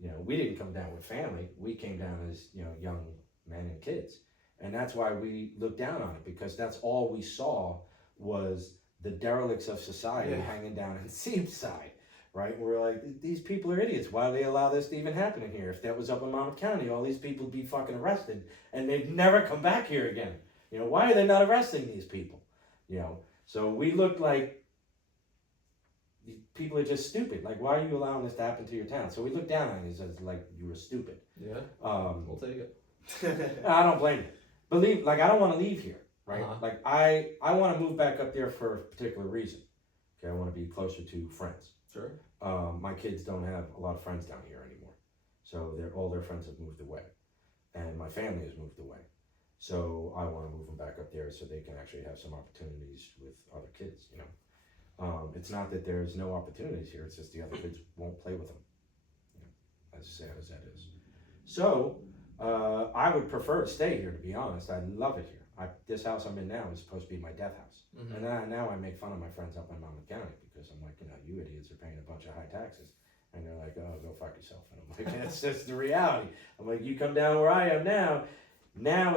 You know, we didn't come down with family. We came down as, you know, young men and kids. And that's why we looked down on it, because that's all we saw was the derelicts of society hanging down in Seaside, right? We're like, these people are idiots. Why do they allow this to even happen in here? If that was up in Monmouth County, all these people would be fucking arrested and they'd never come back here again. You know, why are they not arresting these people? You know, so we looked like people are just stupid. Like, why are you allowing this to happen to your town? So we looked down on you as like you were stupid. Yeah. We'll take it. I don't blame you. I don't want to leave here, right? Like, I want to move back up there for a particular reason. Okay, I want to be closer to friends. Sure. My kids don't have a lot of friends down here anymore, so all their friends have moved away, and my family has moved away. So I want to move them back up there so they can actually have some opportunities with other kids. You know, it's not that there's no opportunities here; it's just the other kids won't play with them. You know, as sad as that is. So I would prefer to stay here. To be honest, I love it here. this house I'm in now is supposed to be my death house. Mm-hmm. And now I make fun of my friends up in Monmouth County because I'm like, you idiots are paying a bunch of high taxes. And they're like, oh, go fuck yourself. And I'm like, that's just the reality. I'm like, you come down where I am now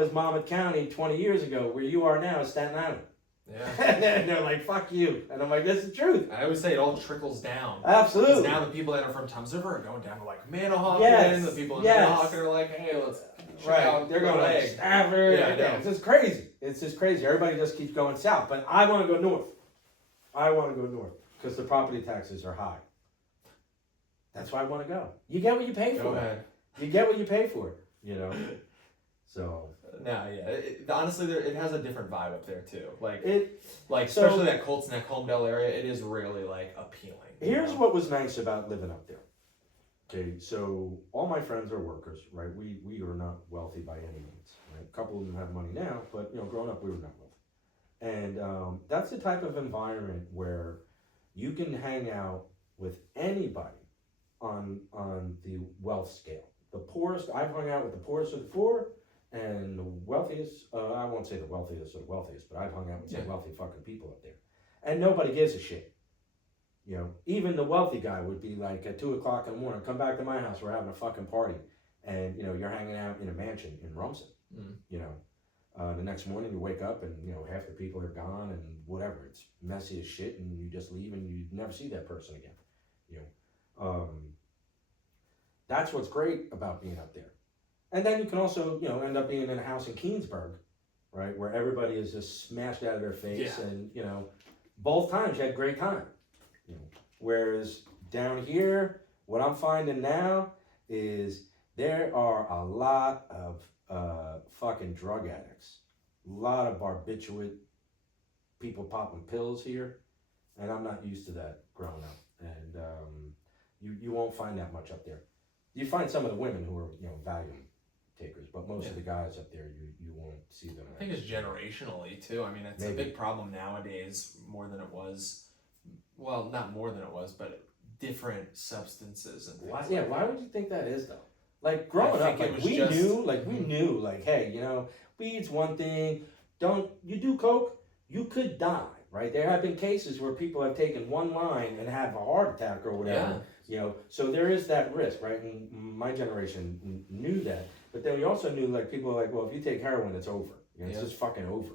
is Monmouth County 20 years ago. Where you are now is Staten Island. Yeah. And they're like, fuck you. And I'm like, that's the truth. I always say it all trickles down. Absolutely. Because now the people that are from Thames River are going down to like Manahawkin. Yes. The people in Yes. Manahawkin are like, hey, let's check Right. out They're going leg. to Stafford. Yeah, I know. It's just crazy. It's just crazy. Everybody just keeps going south. But I want to go north. Because the property taxes are high. That's why I want to go. You get what you pay for. Go ahead. You get what you pay for, So. No, yeah. Honestly, it has a different vibe up there too. Like So- especially that Colts Neck, Homedale area, it is really like appealing. Here's what was nice about living up there. Okay, so all my friends are workers, right? We are not wealthy by any means, right? A couple of them have money now, but growing up we were not wealthy. And that's the type of environment where you can hang out with anybody on the wealth scale. The poorest, I've hung out with the poorest of the poor, and the wealthiest, I won't say the wealthiest of the wealthiest, but I've hung out with some wealthy fucking people up there. And nobody gives a shit. Even the wealthy guy would be like at 2 o'clock in the morning, come back to my house, we're having a fucking party. And, you're hanging out in a mansion in Rumson. The next morning you wake up and, half the people are gone and whatever. It's messy as shit and you just leave and you never see that person again. That's what's great about being up there. And then you can also, end up being in a house in Keensburg, right, where everybody is just smashed out of their face, and both times you had a great time. Whereas down here, what I'm finding now is there are a lot of fucking drug addicts, a lot of barbiturate people popping pills here, and I'm not used to that growing up. And you won't find that much up there. You find some of the women who are Valium takers, but most of the guys up there you won't see them. I think it's generationally too. I mean, it's a big problem nowadays more than it was. Well, not more than it was, but different substances and things. Why would you think that is though? Like growing up, we knew, like, hey, weed's one thing. Don't you do coke? You could die, right? There have been cases where people have taken one line and have a heart attack or whatever. So there is that risk, right? And my generation knew that, but then we also knew like people were like, well, if you take heroin, it's over. It's just fucking over.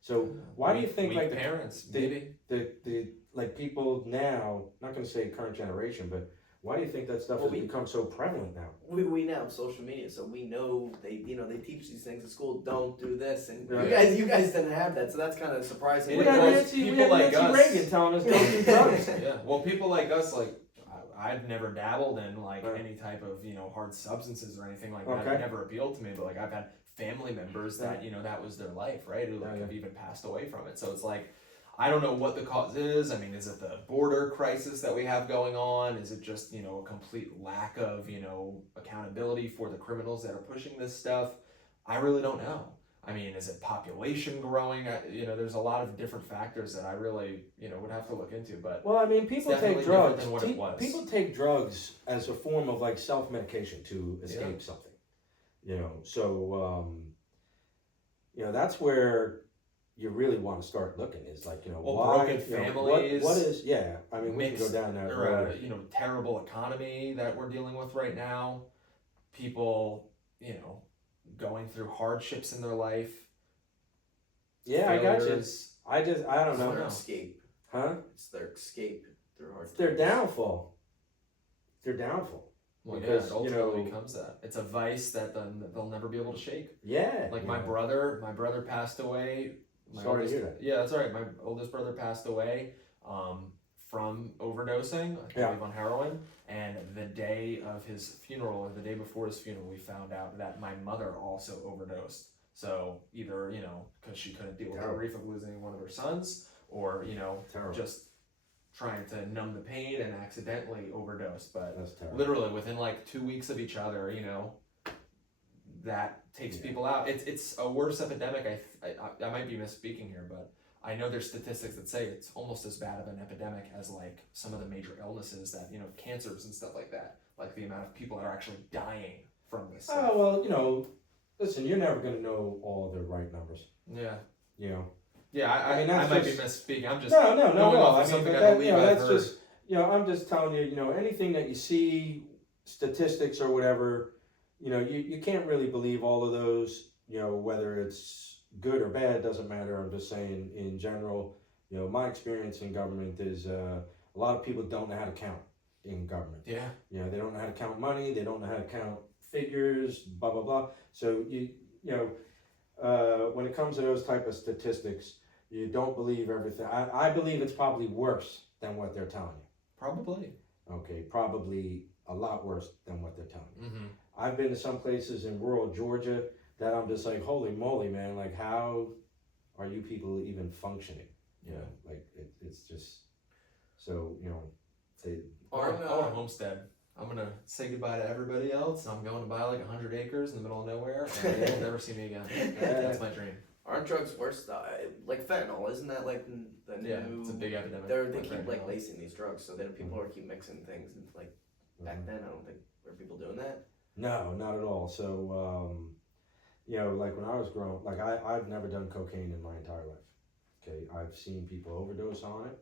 So why do you think like parents, the like people now, not going to say current generation, but why do you think that stuff has become so prevalent now? We now have social media, so we know they teach these things at school. Don't do this, and Right. you guys didn't have that, so that's kind of surprising. We had Nancy Reagan telling us don't do drugs. Yeah, well, people like us, like I've never dabbled in like any type of hard substances or anything like that. It never appealed to me, but like I've had family members that that was their life, right? Who like have even passed away from it. So it's like, I don't know what the cause is. I mean, is it the border crisis that we have going on? Is it just, a complete lack of, accountability for the criminals that are pushing this stuff? I really don't know. I mean, is it population growing? There's a lot of different factors that I really, would have to look into. But well, I mean, people take drugs. Than what it was. People take drugs as a form of like self-medication to escape something. So that's where you really want to start looking is like, why broken families. What is I mean, we can go down that road. Terrible economy that we're dealing with right now. People, going through hardships in their life. Yeah, failures. I got you. I don't know. It's their escape. Huh? It's their escape through hard. It's their downfall. Their downfall. Well, because it ultimately becomes that. It's a vice that they'll never be able to shake. Yeah. Like my brother passed away. Sorry to hear that. Yeah, that's all right. My oldest brother passed away from overdosing, I believe on heroin. And the day of his funeral, or the day before his funeral, we found out that my mother also overdosed. So either, because she couldn't deal with the grief of losing one of her sons, or, just trying to numb the pain and accidentally overdosed. But literally within like 2 weeks of each other, that takes people out. It's a worse epidemic. I might be misspeaking here, but I know there's statistics that say it's almost as bad of an epidemic as like some of the major illnesses that cancers and stuff like that. Like the amount of people that are actually dying from this stuff. Oh well, Listen, you're never going to know all the right numbers. Yeah. You know. Yeah, I might be misspeaking. I'm just no, going no. off of something I believe I've that's heard. just, I'm just telling you, anything that you see, statistics or whatever, you can't really believe all of those, whether it's good or bad, doesn't matter. I'm just saying in general, my experience in government is a lot of people don't know how to count in government. Yeah. They don't know how to count money. They don't know how to count figures, blah, blah, blah. So, when it comes to those type of statistics, you don't believe everything. I believe it's probably worse than what they're telling you. Probably. Okay, probably a lot worse than what they're telling you. Mm-hmm. I've been to some places in rural Georgia that I'm just like, holy moly, man, like how are you people even functioning? Like it's just, so, they... I want a homestead. I'm going to say goodbye to everybody else. I'm going to buy like 100 acres in the middle of nowhere, and you'll never see me again. That's my dream. Aren't drugs worse though? Like fentanyl, isn't that like the new? Yeah, it's a big epidemic. They keep like lacing these drugs, so then people are keep mixing things. And like back then, I don't think were people doing that. No, not at all. So, like when I was growing, like I've never done cocaine in my entire life. Okay, I've seen people overdose on it.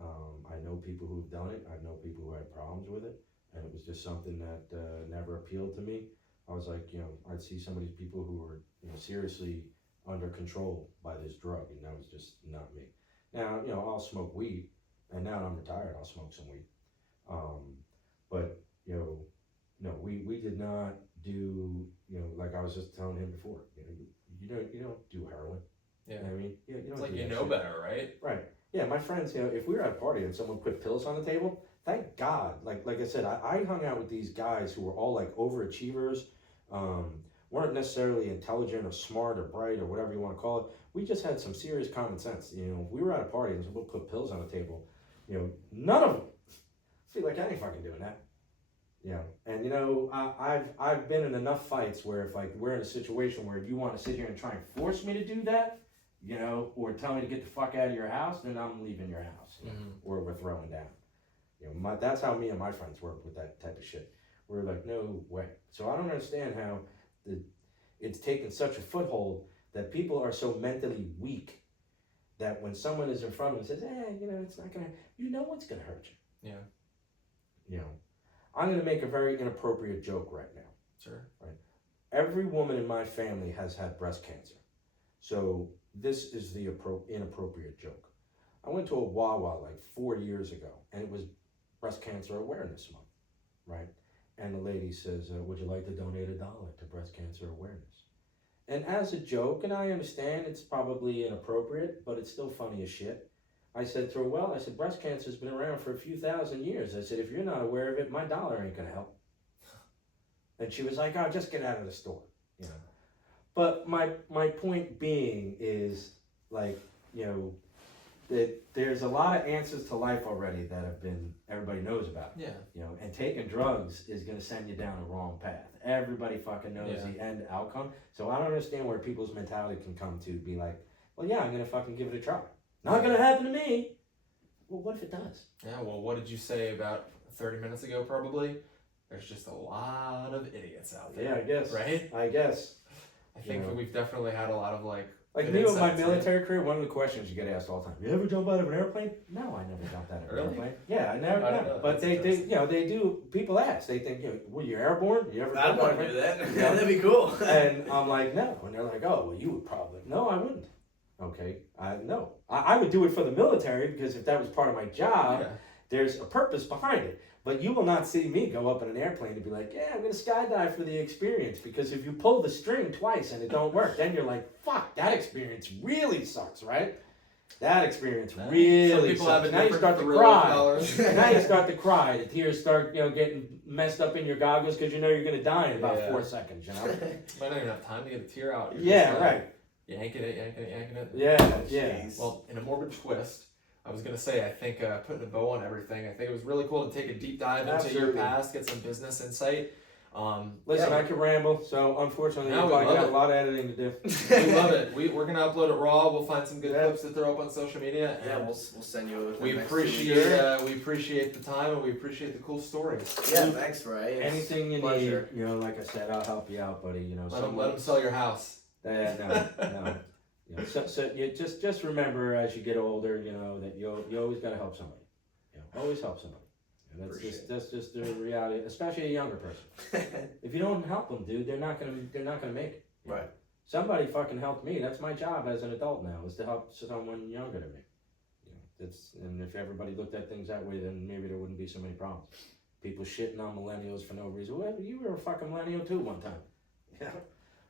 I know people who've done it. I know people who had problems with it, and it was just something that never appealed to me. I was like, I'd see some of these people who were, seriously under control by this drug, and that was just not me. Now, I'll smoke weed, and now that I'm retired, I'll smoke some weed. But no, we did not do, like I was just telling him before, you don't do heroin. Yeah. You know what I mean? You don't It's like do that know shit. better, right? Right. Yeah, my friends, if we were at a party and someone put pills on the table, thank God. Like I said, I hung out with these guys who were all like overachievers, weren't necessarily intelligent or smart or bright or whatever you want to call it. We just had some serious common sense. If we were at a party and someone put pills on the table, none of them. See, like I ain't fucking doing that. And I've been in enough fights where if like we're in a situation where you want to sit here and try and force me to do that, or tell me to get the fuck out of your house, then I'm leaving your house, or we're throwing down. That's how me and my friends work with that type of shit. We're like, no way. So I don't understand how it's taken such a foothold that people are so mentally weak that when someone is in front of them and says, it's not gonna, what's gonna hurt you. Yeah. I'm gonna make a very inappropriate joke right now. Sure. Right. Every woman in my family has had breast cancer. So this is the inappropriate joke. I went to a Wawa like 4 years ago, and it was Breast Cancer Awareness Month, right? And the lady says, would you like to donate $1 to breast cancer awareness? And as a joke, and I understand it's probably inappropriate, but it's still funny as shit. I said to her, breast cancer's been around for a few thousand years. I said, if you're not aware of it, my dollar ain't gonna help. And she was like, oh, just get out of the store. But my point being is, like, that there's a lot of answers to life already that everybody knows about. Yeah. And taking drugs is going to send you down a wrong path. Everybody fucking knows the end outcome. So I don't understand where people's mentality can come to be like, well, yeah, I'm going to fucking give it a try. Not going to happen to me. Well, what if it does? Yeah, well, what did you say about 30 minutes ago, probably? There's just a lot of idiots out there. Yeah, I guess. Right? I guess. I think we've definitely had a lot of like me with my military career, one of the questions you get asked all the time, you ever jump out of an airplane? No, I never jumped out of an airplane. Yeah, I never. No. But they do, people ask, they think, were you airborne? You ever I'd want to do that. Yeah, that'd be cool. And I'm like, no. And they're like, oh, well, you would probably. No, I wouldn't. Okay, no. I would do it for the military because if that was part of my job, there's a purpose behind it. But you will not see me go up in an airplane and be like, yeah, I'm going to skydive for the experience. Because if you pull the string twice and it don't work, then you're like, fuck, that experience really sucks, right? That experience really sucks. Now you start to cry. Now you start to cry. The tears start, getting messed up in your goggles because you know you're going to die in about 4 seconds, Might not even have time to get a tear out. You're right. Yanking it. Yeah. Well, in a morbid twist, I was going to say, I think putting a bow on everything, I think it was really cool to take a deep dive into your past, get some business insight. Listen, I could ramble, so unfortunately, No, I we love got it. a lot of editing to do. We love it. We're gonna upload it raw. We'll find some good clips to throw up on social media. Yeah, And we'll send you. we next appreciate the time, and we appreciate the cool stories. Yeah, thanks, Ray. It's Anything you pleasure. need, like I said, I'll help you out, buddy. Let them sell your house. No. So you just remember as you get older, that you always got to help somebody. Always help somebody. That's just the reality, especially a younger person. If you don't help them, dude, they're not gonna make it. Right. Somebody fucking helped me. That's my job as an adult now, is to help someone younger than me. And if everybody looked at things that way, then maybe there wouldn't be so many problems. People shitting on millennials for no reason. Well, you were a fucking millennial too one time. Yeah.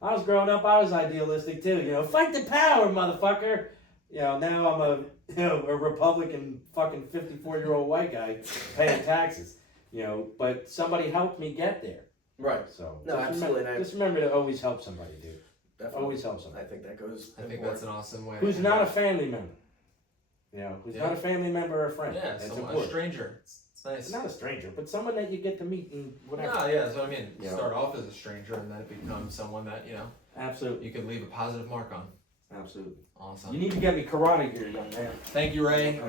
I was growing up, I was idealistic too, fight the power, motherfucker. Now I'm a Republican fucking 54-year-old white guy paying taxes, but somebody helped me get there. Right. So No, absolutely. Just remember to always help somebody, dude. Definitely. Always help somebody. I think that goes. I think that's an awesome way. Who's not a family member. Who's not a family member or a friend. Yeah, That's a important. stranger. It's nice. It's not a stranger, but someone that you get to meet and whatever. No, yeah, that's what I mean. Yeah. Start off as a stranger, and then it becomes someone that Absolutely. you could leave a positive mark on. Absolutely. Awesome. You need to get me karate gear, young man. Thank you, Ray.